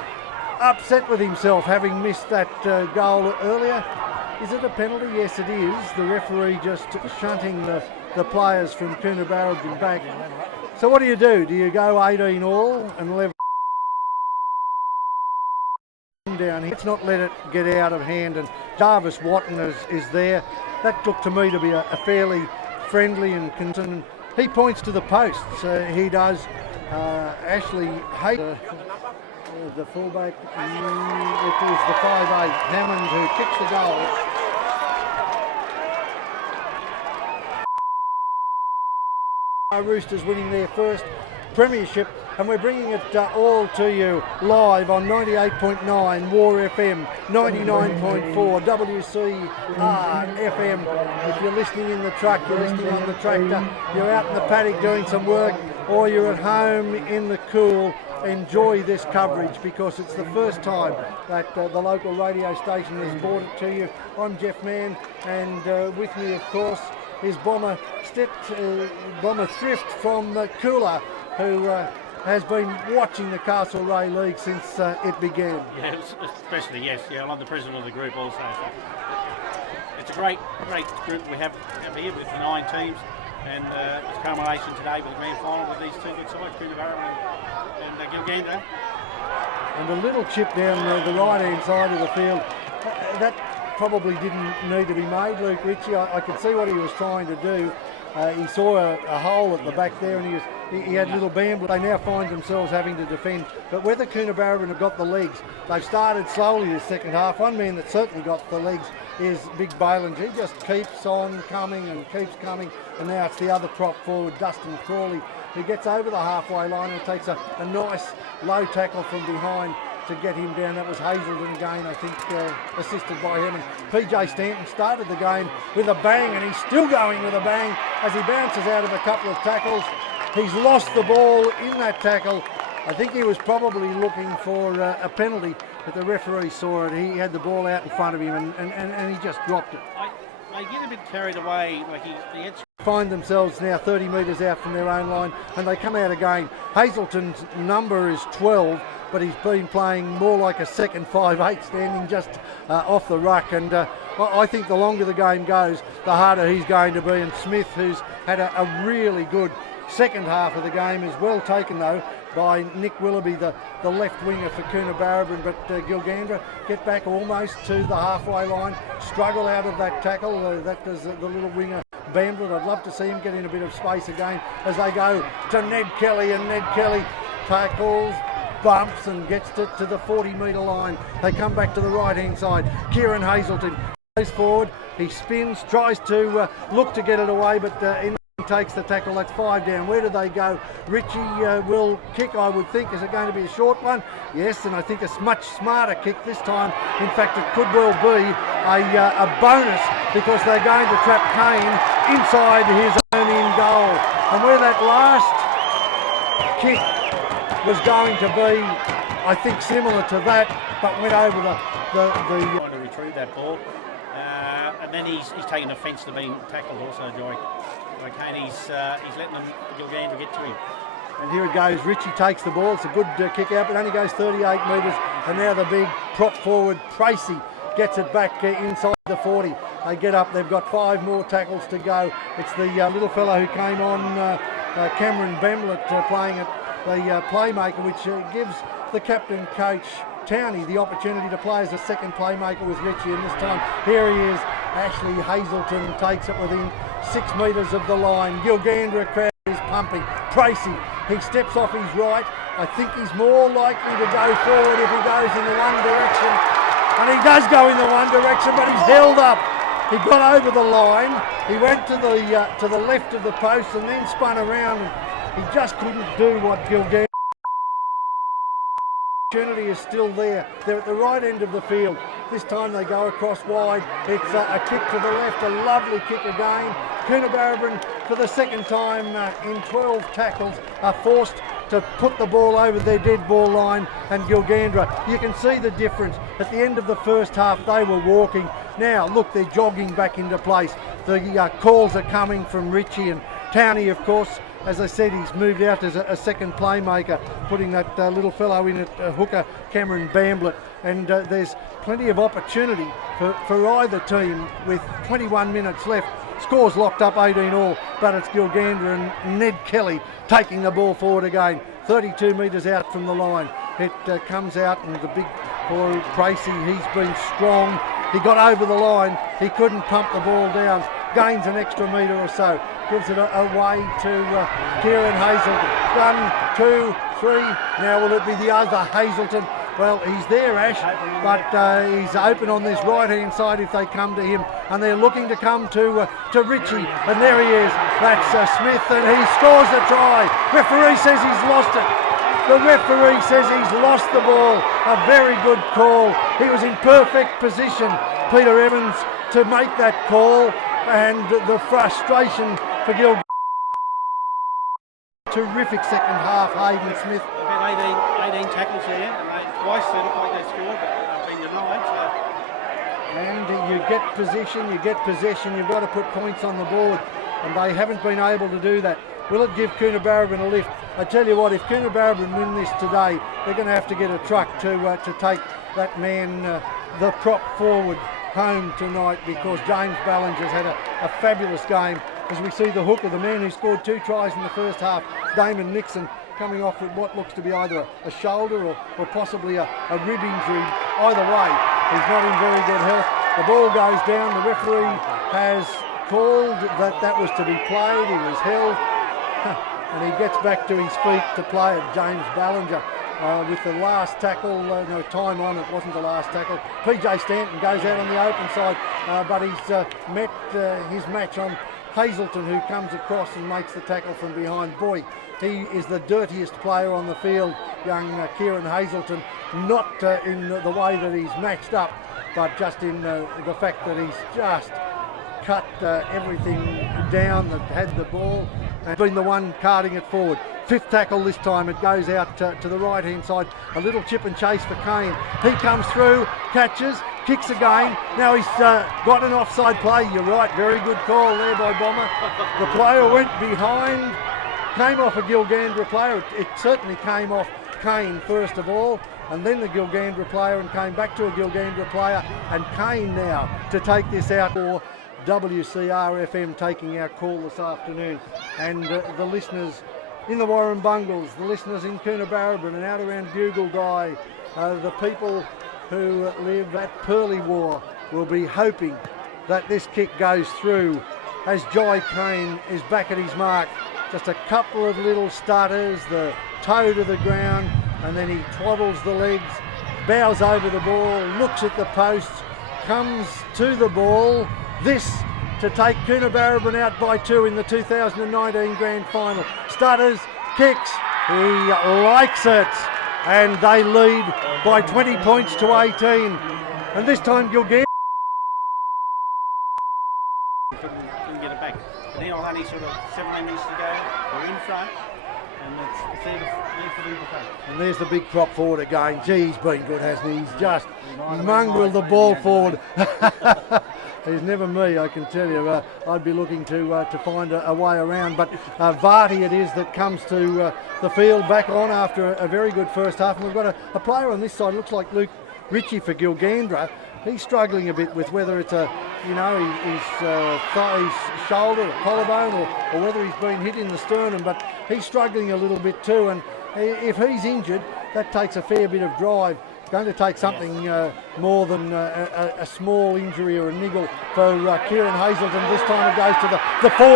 upset with himself having missed that goal earlier. Is it a penalty? Yes, it is. The referee just shunting the players from Coonabarabran back. So what do? Do you go 18 all and level down here? Let's not let it get out of hand. And Jarvis Watton is there. That looked to me to be a fairly friendly and concerned. He points to the posts. He does. Ashley Hayes, the fullback, it is the 5'8", Hammond, who kicks the goal. Roosters winning their first premiership, and we're bringing it all to you live on 98.9 War FM, 99.4 WCR FM. If you're listening in the truck, you're listening on the tractor, you're out in the paddock doing some work, or you're at home in the cool, enjoy this coverage, because it's the first time that the local radio station has brought it to you. I'm Jeff Mann, and with me, of course, is Bomber Thrift from Coolah, who has been watching the Castlereagh League since it began. Yeah, especially, yes. Yeah, I'm the president of the group also. It's a great group we have here with the 9 teams, and it's a culmination today with the grand final with these 2 good sides, Coonabarabran and Gilgandra. And a little chip down the right-hand side of the field. That probably didn't need to be made, Luke Ritchie. I could see what he was trying to do. He saw a hole at the back there, and he had little Bamblett. They now find themselves having to defend. But whether Coonabarabran have got the legs, they've started slowly the second half. One man that certainly got the legs is Big Bayland. He just keeps on coming and keeps coming, and now it's the other prop forward, Dustin Crawley, who gets over the halfway line and takes a nice low tackle from behind to get him down. That was Hazelton again, I think, assisted by him. And PJ Stanton started the game with a bang, and he's still going with a bang as he bounces out of a couple of tackles. He's lost the ball in that tackle. I think he was probably looking for a penalty, but the referee saw it. He had the ball out in front of him, and he just dropped it. They get a bit carried away. Like he had... Find themselves now 30 metres out from their own line, and they come out again. Hazelton's number is 12, but he's been playing more like a second 5'8", standing just off the ruck. And I think the longer the game goes, the harder he's going to be. And Smith, who's had a really good second half of the game, is well taken though by Nick Willoughby, the left winger for Coonabarabran. But Gilgandra get back almost to the halfway line, struggle out of that tackle. That does the little winger Bamblett. I'd love to see him get in a bit of space again as they go to Ned Kelly, and Ned Kelly tackles, bumps, and gets to the 40-metre line. They come back to the right-hand side. Kieren Hazelton goes forward. He spins, tries to look to get it away, but takes the tackle. That's 5 down. Where do they go? Ritchie will kick, I would think. Is it going to be a short one? Yes, and I think a much smarter kick this time. In fact, it could well be a bonus, because they're going to trap Cain inside his own in goal. And where that last kick was going to be, I think, similar to that, but went over the trying to retrieve that ball, and then he's taken offence to being tackled also, Joy. Cain, he's letting them Gilgandra get to him. And here it goes. Ritchie takes the ball. It's a good kick out, but only goes 38 metres. And now the big prop forward, Tracy, gets it back inside the 40. They get up. They've got 5 more tackles to go. It's the little fellow who came on, Cameron Bamlett, playing at the playmaker, which gives the captain coach Towney the opportunity to play as a second playmaker with Ritchie, and this time here he is. Ashley Hazelton takes it within 6 metres of the line. Gilgandra crowd is pumping. Tracy, he steps off his right. I think he's more likely to go forward if he goes in the one direction, and he does go in the one direction, but he's held up. He got over the line. He went to the left of the post and then spun around, and he just couldn't do what Gilgandra. Opportunity is still there. They're at the right end of the field. This time they go across wide. It's a kick to the left, a lovely kick again. Coonabarabran, for the second time in 12 tackles, are forced to put the ball over their dead ball line, and Gilgandra, you can see the difference. At the end of the first half, they were walking. Now, look, they're jogging back into place. The calls are coming from Ritchie, and Towney, of course, as I said, he's moved out as a second playmaker, putting that little fellow in at hooker, Cameron Bamlett. And there's plenty of opportunity for either team with 21 minutes left. Scores locked up 18-all, but it's Gilgandra and Ned Kelly taking the ball forward again. 32 metres out from the line. It comes out, and the big boy, Tracy, he's been strong. He got over the line. He couldn't pump the ball down. Gains an extra metre or so. Gives it away to Kieren Hazelton. 1, 2, 3. Now will it be the other Hazelton? Well, he's there, Ash, but he's open on this right-hand side if they come to him, and they're looking to come to Ritchie, and there he is. That's Smith, and he scores the try. Referee says he's lost it. The referee says he's lost the ball. A very good call. He was in perfect position, Peter Evans, to make that call, and the frustration for Gil. Terrific second half, Hayden Smith. About 18 tackles there, and twice they look like they scored, but they've been denied. So. And you get possession, you've got to put points on the board, and they haven't been able to do that. Will it give Coonabarabran a lift? I tell you what, if Coonabarabran win this today, they're going to have to get a truck to take that man, the prop forward, home tonight, because James Ballinger's had a fabulous game. As we see the hooker, the man who scored 2 tries in the first half, Damen Nixon, coming off with what looks to be either a shoulder or possibly a rib injury. Either way, he's not in very good health. The ball goes down. The referee has called that was to be played. He was held. And he gets back to his feet to play it. James Ballinger with the last tackle, no time on, it wasn't the last tackle. PJ Stanton goes out on the open side, but he's met his match on Hazelton, who comes across and makes the tackle from behind. Boy, he is the dirtiest player on the field, young Kieren Hazelton, not in the way that he's matched up, but just in the fact that he's just cut everything down that had the ball and been the one carting it forward. 5th tackle this time, it goes out to the right hand side. A little chip and chase for Cain. He comes through, catches, kicks again. Now he's got an offside play. You're right, very good call there by Bomber. The player went behind, came off a Gilgandra player. It certainly came off Cain first of all, and then the Gilgandra player, and came back to a Gilgandra player, and Cain now to take this out for WCR-FM taking our call this afternoon. And the listeners in the Warren Bungles, the listeners in Coonabarabran and out around Bugle Guy, the people who live at Pearly War will be hoping that this kick goes through, as Jai Cain is back at his mark. Just a couple of little stutters, the toe to the ground, and then he twaddles the legs, bows over the ball, looks at the posts, comes to the ball. This to take Coonabarabran out by 2 in the 2019 Grand Final. Stutters, kicks, he likes it, and they lead by 20 points to 18. And this time Gilgandra couldn't get it back. And now only sort of 17 minutes to go. We're in front, and it's there for them to play. And there's the big prop forward again. Gee, he's been good, hasn't he? He's just mongreled the ball forward. He's never me, I can tell you. I'd be looking to find a way around. But Varty it is that comes to the field back on after a very good first half. And we've got a player on this side, looks like Ritchie for Gilgandra. He's struggling a bit with whether it's his shoulder or collarbone or whether he's been hit in the sternum. But he's struggling a little bit too. And if he's injured, that takes a fair bit of drive. Going to take something more than a small injury or a niggle for Kieren Hazelton. This time it goes to the 4,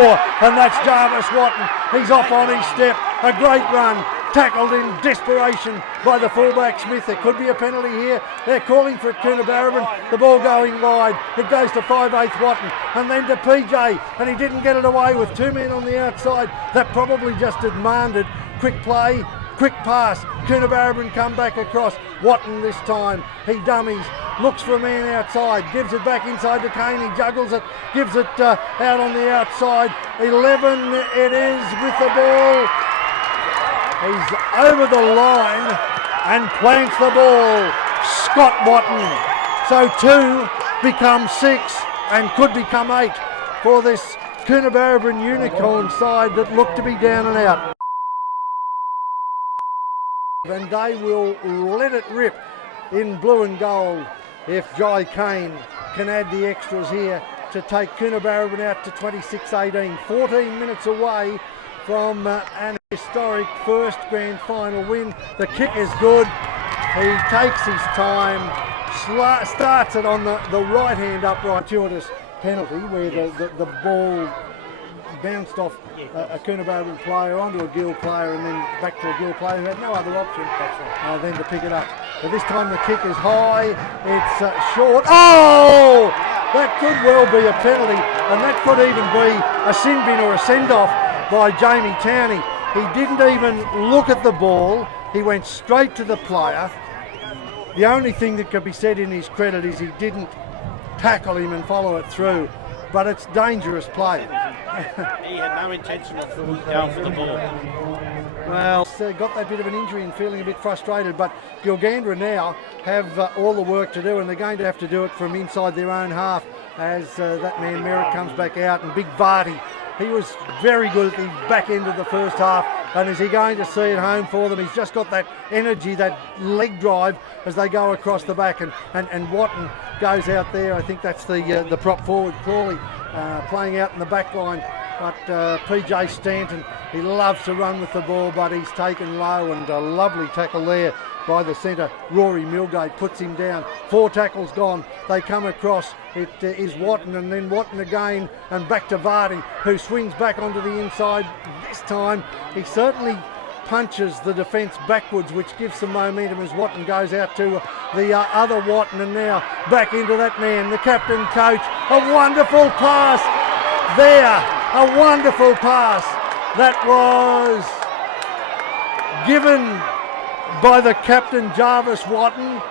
and that's Jarvis Watton. He's off on his step. A great run, tackled in desperation by the fullback Smith. There could be a penalty here. They're calling for it, Coonabarabran. The ball going wide. It goes to 5/8 Watton, and then to PJ, and he didn't get it away with 2 men on the outside. That probably just demanded quick play. Quick pass, Coonabarabran come back across. Watton this time, he dummies, looks for a man outside, gives it back inside to Cain, he juggles it, gives it out on the outside. 11 it is with the ball. He's over the line and plants the ball. Scott Watton. So 2 becomes 6 and could become 8 for this Coonabarabran Unicorn side that look to be down and out. And they will let it rip in blue and gold if Jai Cain can add the extras here to take Coonabarabran out to 26-18. 14 minutes away from an historic first grand final win. The kick is good. He takes his time, starts it on the right hand upright. Fortuitous penalty where the ball bounced off a Coonabarabran player onto a Gil player and then back to a Gil player who had no other option than to pick it up. But this time the kick is high, it's short. Oh! That could well be a penalty, and that could even be a sin bin or a send-off by Jamie Towney. He didn't even look at the ball, he went straight to the player. The only thing that could be said in his credit is he didn't tackle him and follow it through. But it's dangerous play. He had no intention of going for the ball. Well, got that bit of an injury and feeling a bit frustrated, but Gilgandra now have all the work to do, and they're going to have to do it from inside their own half as that man Merritt comes back out, and Big Varty, he was very good at the back end of the first half, and is he going to see it home for them? He's just got that energy, that leg drive as they go across the back, and Watton goes out there. I think that's the prop forward, Crawley, playing out in the back line. But PJ Stanton, he loves to run with the ball, but he's taken low, and a lovely tackle there by the centre. Rory Milgate puts him down. 4 tackles gone. They come across. It is Watton, and then Watton again, and back to Varty, who swings back onto the inside. This time, he certainly punches the defence backwards, which gives some momentum as Watton goes out to the other Watton, and now back into that man, the captain coach. A wonderful pass there. A wonderful pass that was given by the captain, Jarvis Watton.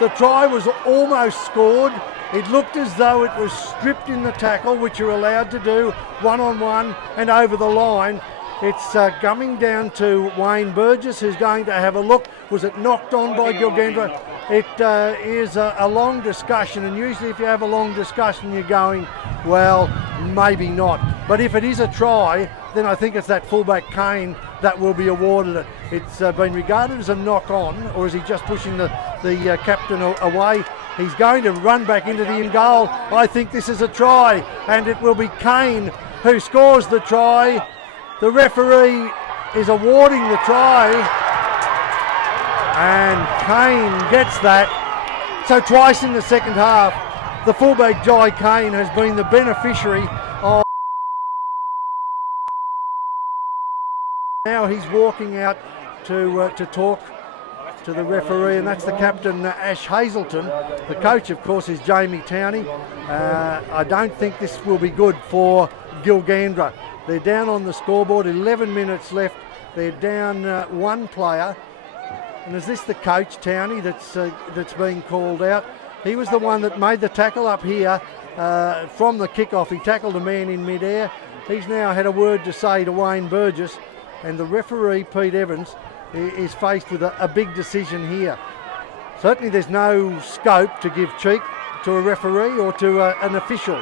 The try was almost scored. It looked as though it was stripped in the tackle, which you're allowed to do, one-on-one and over the line. It's coming down to Wayne Burgess, who's going to have a look. Was it knocked on by Gilgandra? It is a long discussion, and usually if you have a long discussion, you're going, well, maybe not. But if it is a try, then I think it's that fullback Cain that will be awarded it. It's been regarded as a knock-on, or is he just pushing the captain away? He's going to run back into the in goal. I think this is a try, and it will be Cain who scores the try. The referee is awarding the try, and Cain gets that. So twice in the second half, the fullback Jai Cain has been the beneficiary of. Now he's walking out to talk to the referee, and that's the captain, Ash Hazelton. The coach, of course, is Jamie Towney. I don't think this will be good for Gilgandra. They're down on the scoreboard, 11 minutes left. They're down 1 player. And is this the coach, Towney, that's being called out? He was the one that made the tackle up here from the kickoff. He tackled a man in midair. He's now had a word to say to Wayne Burgess, and the referee, Pete Evans, is faced with a big decision here. Certainly there's no scope to give cheek to a referee or to an official.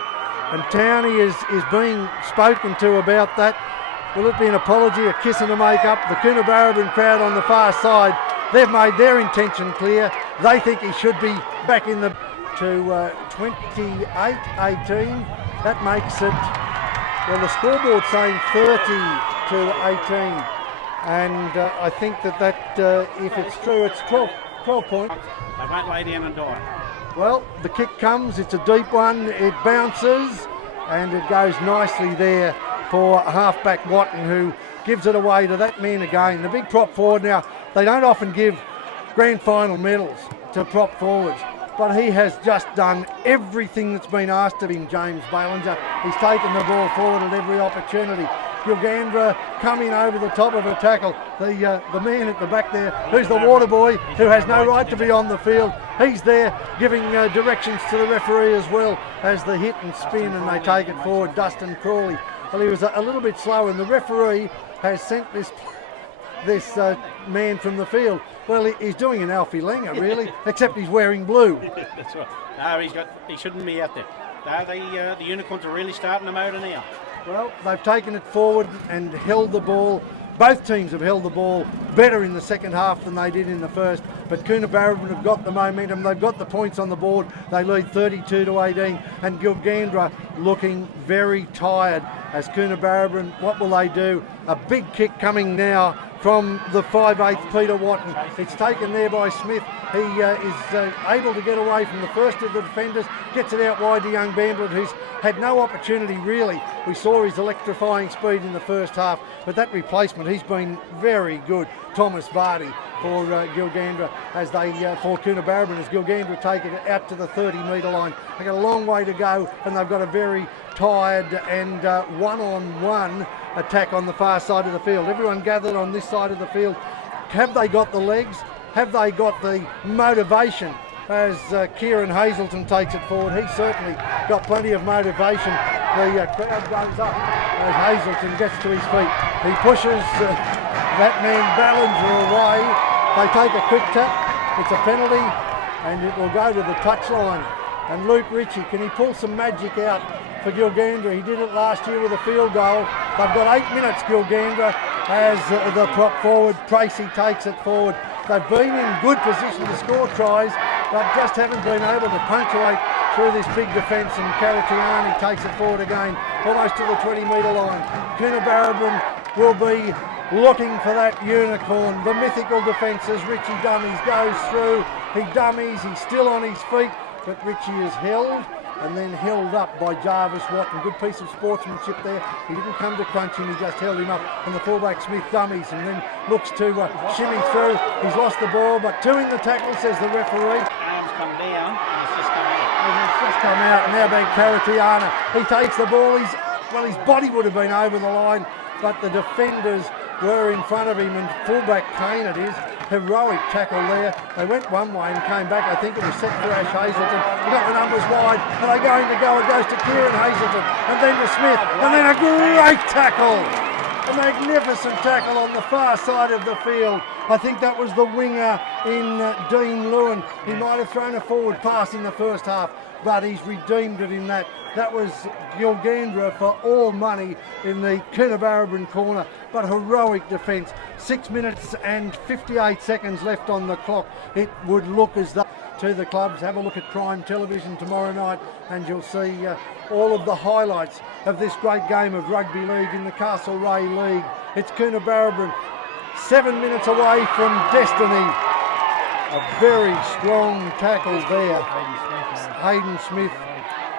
And Townie is being spoken to about that. Will it be an apology, a kiss and a make-up? The Coonabarabran crowd on the far side, they've made their intention clear. They think he should be back in the to 28-18. That makes it, well, the scoreboard saying 30-18. And I think that if it's true, it's 12 points. They won't lay down and die. Well, the kick comes, it's a deep one, it bounces, and it goes nicely there for halfback Watton, who gives it away to that man again. The big prop forward. Now, they don't often give grand final medals to prop forwards, but he has just done everything that's been asked of him, James Ballinger. He's taken the ball forward at every opportunity. Gilgandra coming over the top of a tackle. The man at the back there, who's the water boy, who has no right to be on the field, he's there giving directions to the referee as well as the hit and spin, and they take it forward. Dustin Crawley. Well, he was a little bit slow, and the referee has sent this man from the field. Well, he's doing an Alfie Langer, really, except he's wearing blue. That's right. No, he shouldn't be out there. No, the Unicorns are really starting the motor now. Well, they've taken it forward and held the ball. Both teams have held the ball better in the second half than they did in the first, but Coonabarabran have got the momentum. They've got the points on the board. They lead 32-18, and Gilgandra looking very tired as Coonabarabran. What will they do? A big kick coming now from the 5'8" Peter Watton. It's taken there by Smith. He is able to get away from the first of the defenders, gets it out wide to young Bandlet, who's had no opportunity really. We saw his electrifying speed in the first half, but that replacement, he's been very good. Thomas Vardy for Gilgandra as they, for Coonabarabran, as Gilgandra take it out to the 30-metre line. They've got a long way to go, and they've got a very tired and one-on-one attack on the far side of the field. Everyone gathered on this side of the field. Have they got the legs? Have they got the motivation? As Kieren Hazelton takes it forward, he's certainly got plenty of motivation. The crowd goes up as Hazelton gets to his feet. He pushes that man Ballinger away. They take a quick tap. It's a penalty, and it will go to the touchline. And Luke Ritchie, can he pull some magic out for Gilgandra? He did it last year with a field goal. They've got 8 minutes, Gilgandra, as the prop forward, Tracy, takes it forward. They've been in good position to score tries, but just haven't been able to punctuate through this big defence, and Caratiani takes it forward again, almost to the 20-metre line. Coonabarabran will be looking for that unicorn. The mythical defence as Ritchie dummies, goes through, he dummies, he's still on his feet, but Ritchie is held and then held up by Jarvis Watton. Good piece of sportsmanship there. He didn't come to crunch him, he just held him up, and the fullback Smith dummies and then looks to shimmy through. He's lost the ball, but two in the tackle, says the referee. Arms come down, and it's just come out. And it's just come out, and now back Caratiana. He takes the ball, his body would have been over the line, but the defenders were in front of him, and fullback Cain, it is, heroic tackle there. They went one way and came back. I think it was set for Ash Hazelton. He got the numbers wide, and they're going to go. It goes to Kieren Hazelton, and then to Smith, and then a great tackle. A magnificent tackle on the far side of the field. I think that was the winger in Dean Lewin. He might have thrown a forward pass in the first half, but he's redeemed it in that. That was Gilgandra for all money in the Coonabarabran corner, but heroic defence. 6 minutes and 58 seconds left on the clock. It would look as though to the clubs. Have a look at Prime Television tomorrow night, and you'll see all of the highlights of this great game of rugby league in the Castlereagh League. It's Coonabarabran 7 minutes away from destiny. A very strong tackle there. Hayden Smith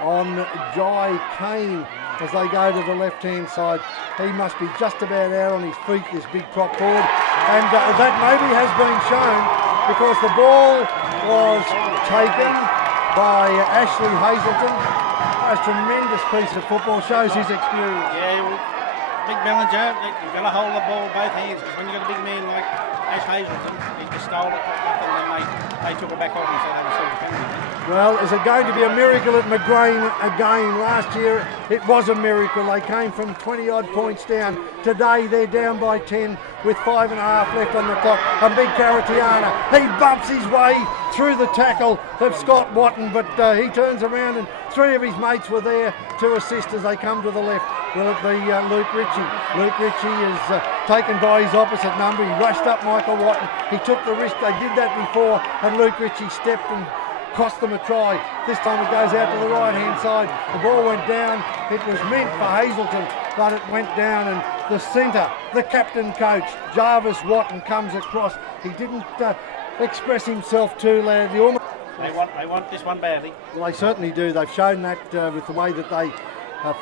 on Jai Cain as they go to the left-hand side. He must be just about out on his feet, this big prop forward. And that maybe has been shown because the ball was taken by Ashley Hazelton. A tremendous piece of football, shows his experience. Yeah, Big Bellinger, you've got to hold the ball with both hands, because when you've got a big man like Ash Hazelton, he just stole it, and then they took it back off and so they received a penalty. Well, is it going to be a miracle at McGrain again? Last year it was a miracle. They came from 20 odd points down. Today they're down by 10 with 5.5 left on the clock. And Big Caratiana, he bumps his way through the tackle of Scott Watton, but he turns around and three of his mates were there to assist as they come to the left. Will it be Luke Ritchie? Luke Ritchie is taken by his opposite number. He rushed up Michael Watton. He took the risk. They did that before, and Luke Ritchie stepped and cost them a try. This time it goes out to the right hand side. The ball went down. It was meant for Hazelton, but it went down, and the centre, the captain coach, Jarvis Watton, comes across. He didn't express himself too loudly. They want this one badly. Well, they certainly do. They've shown that with the way that they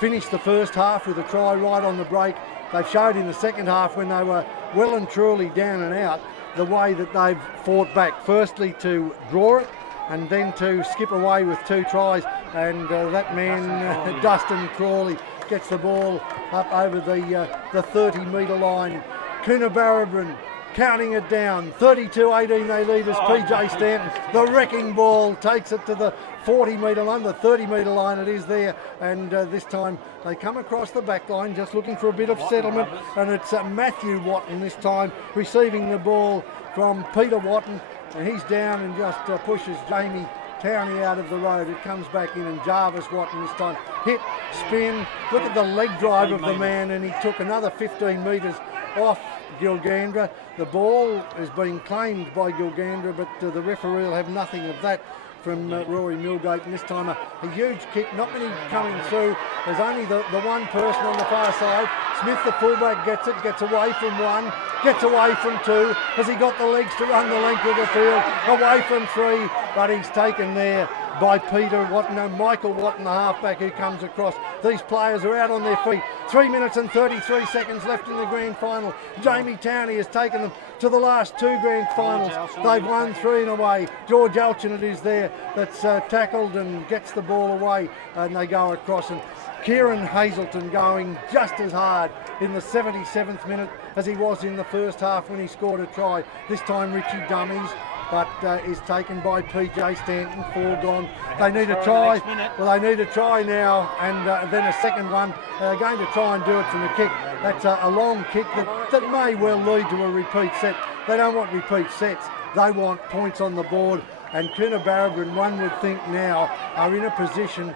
finished the first half with a try right on the break. They've showed in the second half, when they were well and truly down and out, the way that they've fought back. Firstly to draw it, and then to skip away with 2 tries, and that man Dustin Crawley gets the ball up over the 30-metre line. Coonabarabran counting it down, 32-18 they lead us. PJ Stanton, the wrecking ball, takes it to the 40-metre line, the 30-metre line it is there, and this time they come across the back line just looking for a bit of settlement, and it's Matthew Watton this time receiving the ball from Peter Watton, and he's down and just pushes Jamie Towney out of the road. It comes back in, and Jarvis Watton this time hit, spin, look at the leg drive of the man, and he took another 15 metres off Gilgandra. The ball is being claimed by Gilgandra, but the referee will have nothing of that from Rory Milgate, and this time a huge kick, not many coming through. There's only the one person on the far side. Smith, the fullback, gets it, gets away from 1, gets away from 2. Has he got the legs to run the length of the field? Away from 3, but he's taken there by Peter Watton, and Michael Watton, the halfback, who comes across. These players are out on their feet. 3 minutes and 33 seconds left in the grand final. Jamie Towney has taken them to the last 2 grand finals. They've won 3 in a way. George Alchinot is there, that's tackled and gets the ball away, and they go across. And Kieren Hazelton going just as hard in the 77th minute as he was in the first half when he scored a try. This time Ritchie dummies, but is taken by PJ Stanton, 4 gone. They need a try. Well, they need a try now, and then a second one. They're going to try and do it from the kick. That's a long kick that may well lead to a repeat set. They don't want repeat sets. They want points on the board, and Coonabarabran, one would think now, are in a position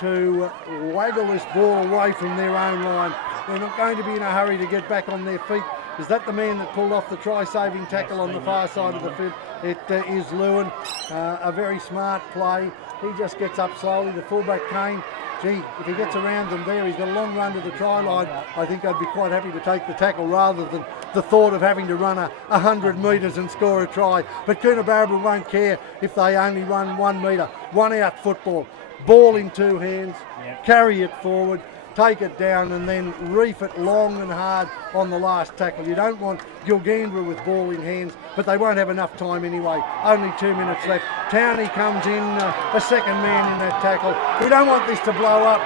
to waggle this ball away from their own line. They're not going to be in a hurry to get back on their feet. Is that the man that pulled off the try-saving tackle on the far side of the field? It is Lewin. A very smart play. He just gets up slowly. The fullback Cain, gee, if he gets around them there, he's got a long run to the try line. I think I'd be quite happy to take the tackle rather than the thought of having to run 100 metres and score a try. But Coonabarabran won't care if they only run 1 metre. 1 out football. Ball in 2 hands, carry it forward, take it down, and then reef it long and hard on the last tackle. You don't want Gilgandra with ball in hands, but they won't have enough time anyway. Only 2 minutes left. Towney comes in, a second man in that tackle. We don't want this to blow up.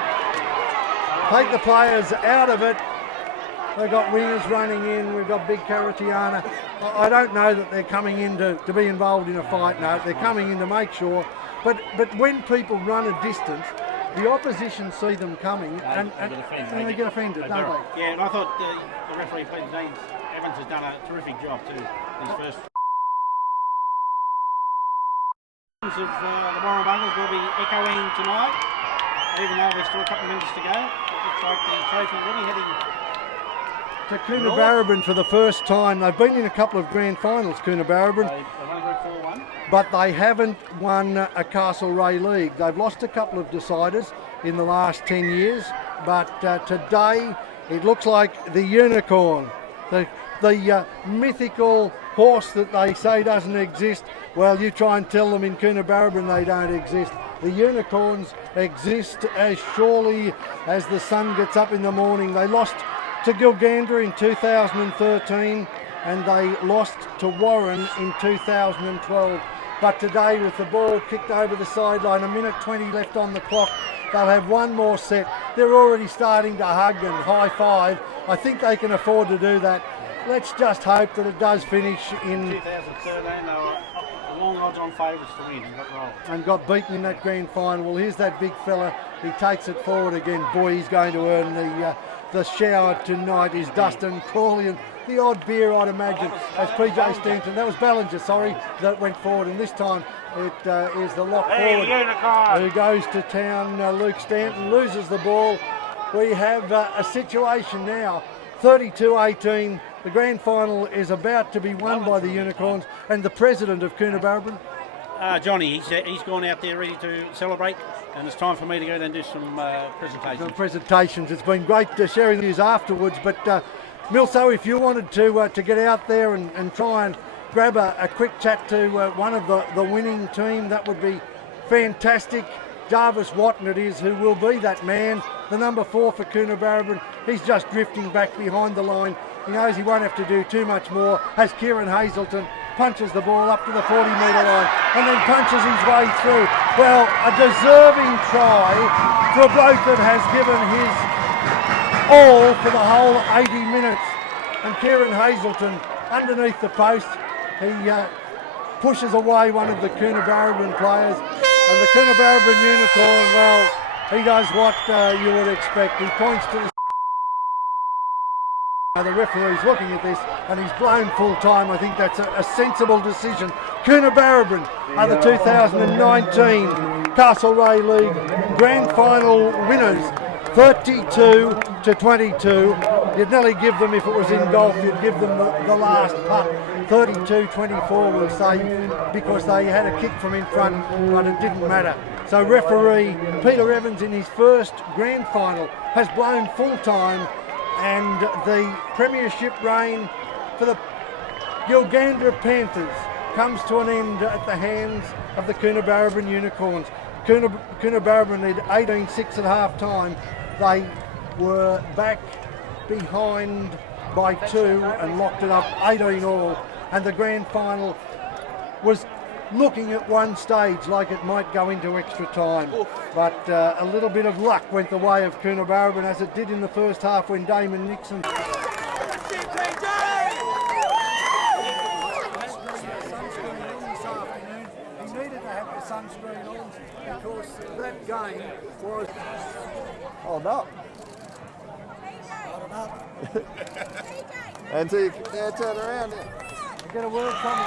Take the players out of it. They've got wingers running in. We've got Big Caratiana. I don't know that they're coming in to be involved in a fight. No, they're coming in to make sure. But when people run a distance, the opposition see them coming and they get offended, don't they? Yeah, and I thought the referee, Peter Evans, has done a terrific job too. His first of the Warren Bungles will be echoing tonight, even though there's still a couple of minutes to go. It looks like the trophy will be heading to Coonabarabran for the first time. They've been in a couple of grand finals, Coonabarabran. They've only got 4-1. But they haven't won a Castlereagh League. They've lost a couple of deciders in the last 10 years, but today it looks like the Unicorn, the mythical horse that they say doesn't exist. Well, you try and tell them in Coonabarabran they don't exist. The Unicorns exist as surely as the sun gets up in the morning. They lost to Gilgandra in 2013 and they lost to Warren in 2012. But today, with the ball kicked over the sideline, 1:20 left on the clock, They'll have one more set. They're already starting to hug and high-five. I think they can afford to do that. Let's just hope that it does finish in 2013. They were long odds on favourites to win and got beaten in that grand final. Well, here's that big fella. He takes it forward again. Boy, he's going to earn the shower tonight. Is Dustin Crawley, and the odd beer, I'd imagine, as PJ Stanton. That was Ballinger, sorry, that went forward, and this time it is the lock forward who goes to town. Luke Stanton loses the ball. We have a situation now, 32-18. The grand final is about to be won by the Unicorns, and the president of Coonabarabran, Johnny, he's gone out there ready to celebrate, and it's time for me to go and do some presentations. It's been great sharing the news afterwards, but Milso, if you wanted to get out there and try and grab a quick chat to one of the winning team, that would be fantastic. Jarvis Watton it is who will be that man, the number 4 for Coonabarabran. He's just drifting back behind the line. He knows he won't have to do too much more as Kieren Hazelton punches the ball up to the 40-metre line and then punches his way through. Well, a deserving try for a bloke that has given his all for the whole 80 minutes. And Kieren Hazelton, underneath the post, he pushes away one of the Coonabarabran players. And the Coonabarabran Unicorn, well, he does what you would expect. He points to the referee's looking at this and he's blown full time. I think that's a sensible decision. Coonabarabran are the 2019 Castlereagh League Grand Final winners, 32-22. You'd nearly give them, if it was in golf, you'd give them the last putt. 32-24 we'll say, because they had a kick from in front, but it didn't matter. So referee Peter Evans in his first grand final has blown full time, and the premiership reign for the Gilgandra Panthers comes to an end at the hands of the Coonabarabran Unicorns. Coonabarabran led 18-6 at half time. They were back behind by 2 and locked it up 18 all, and the grand final was looking at one stage like it might go into extra time. But a little bit of luck went the way of Coonabarabran, as it did in the first half when Damen Nixon he needed to have the sunscreen on because that game was... Oh no. And so you turn around. You get a word from him.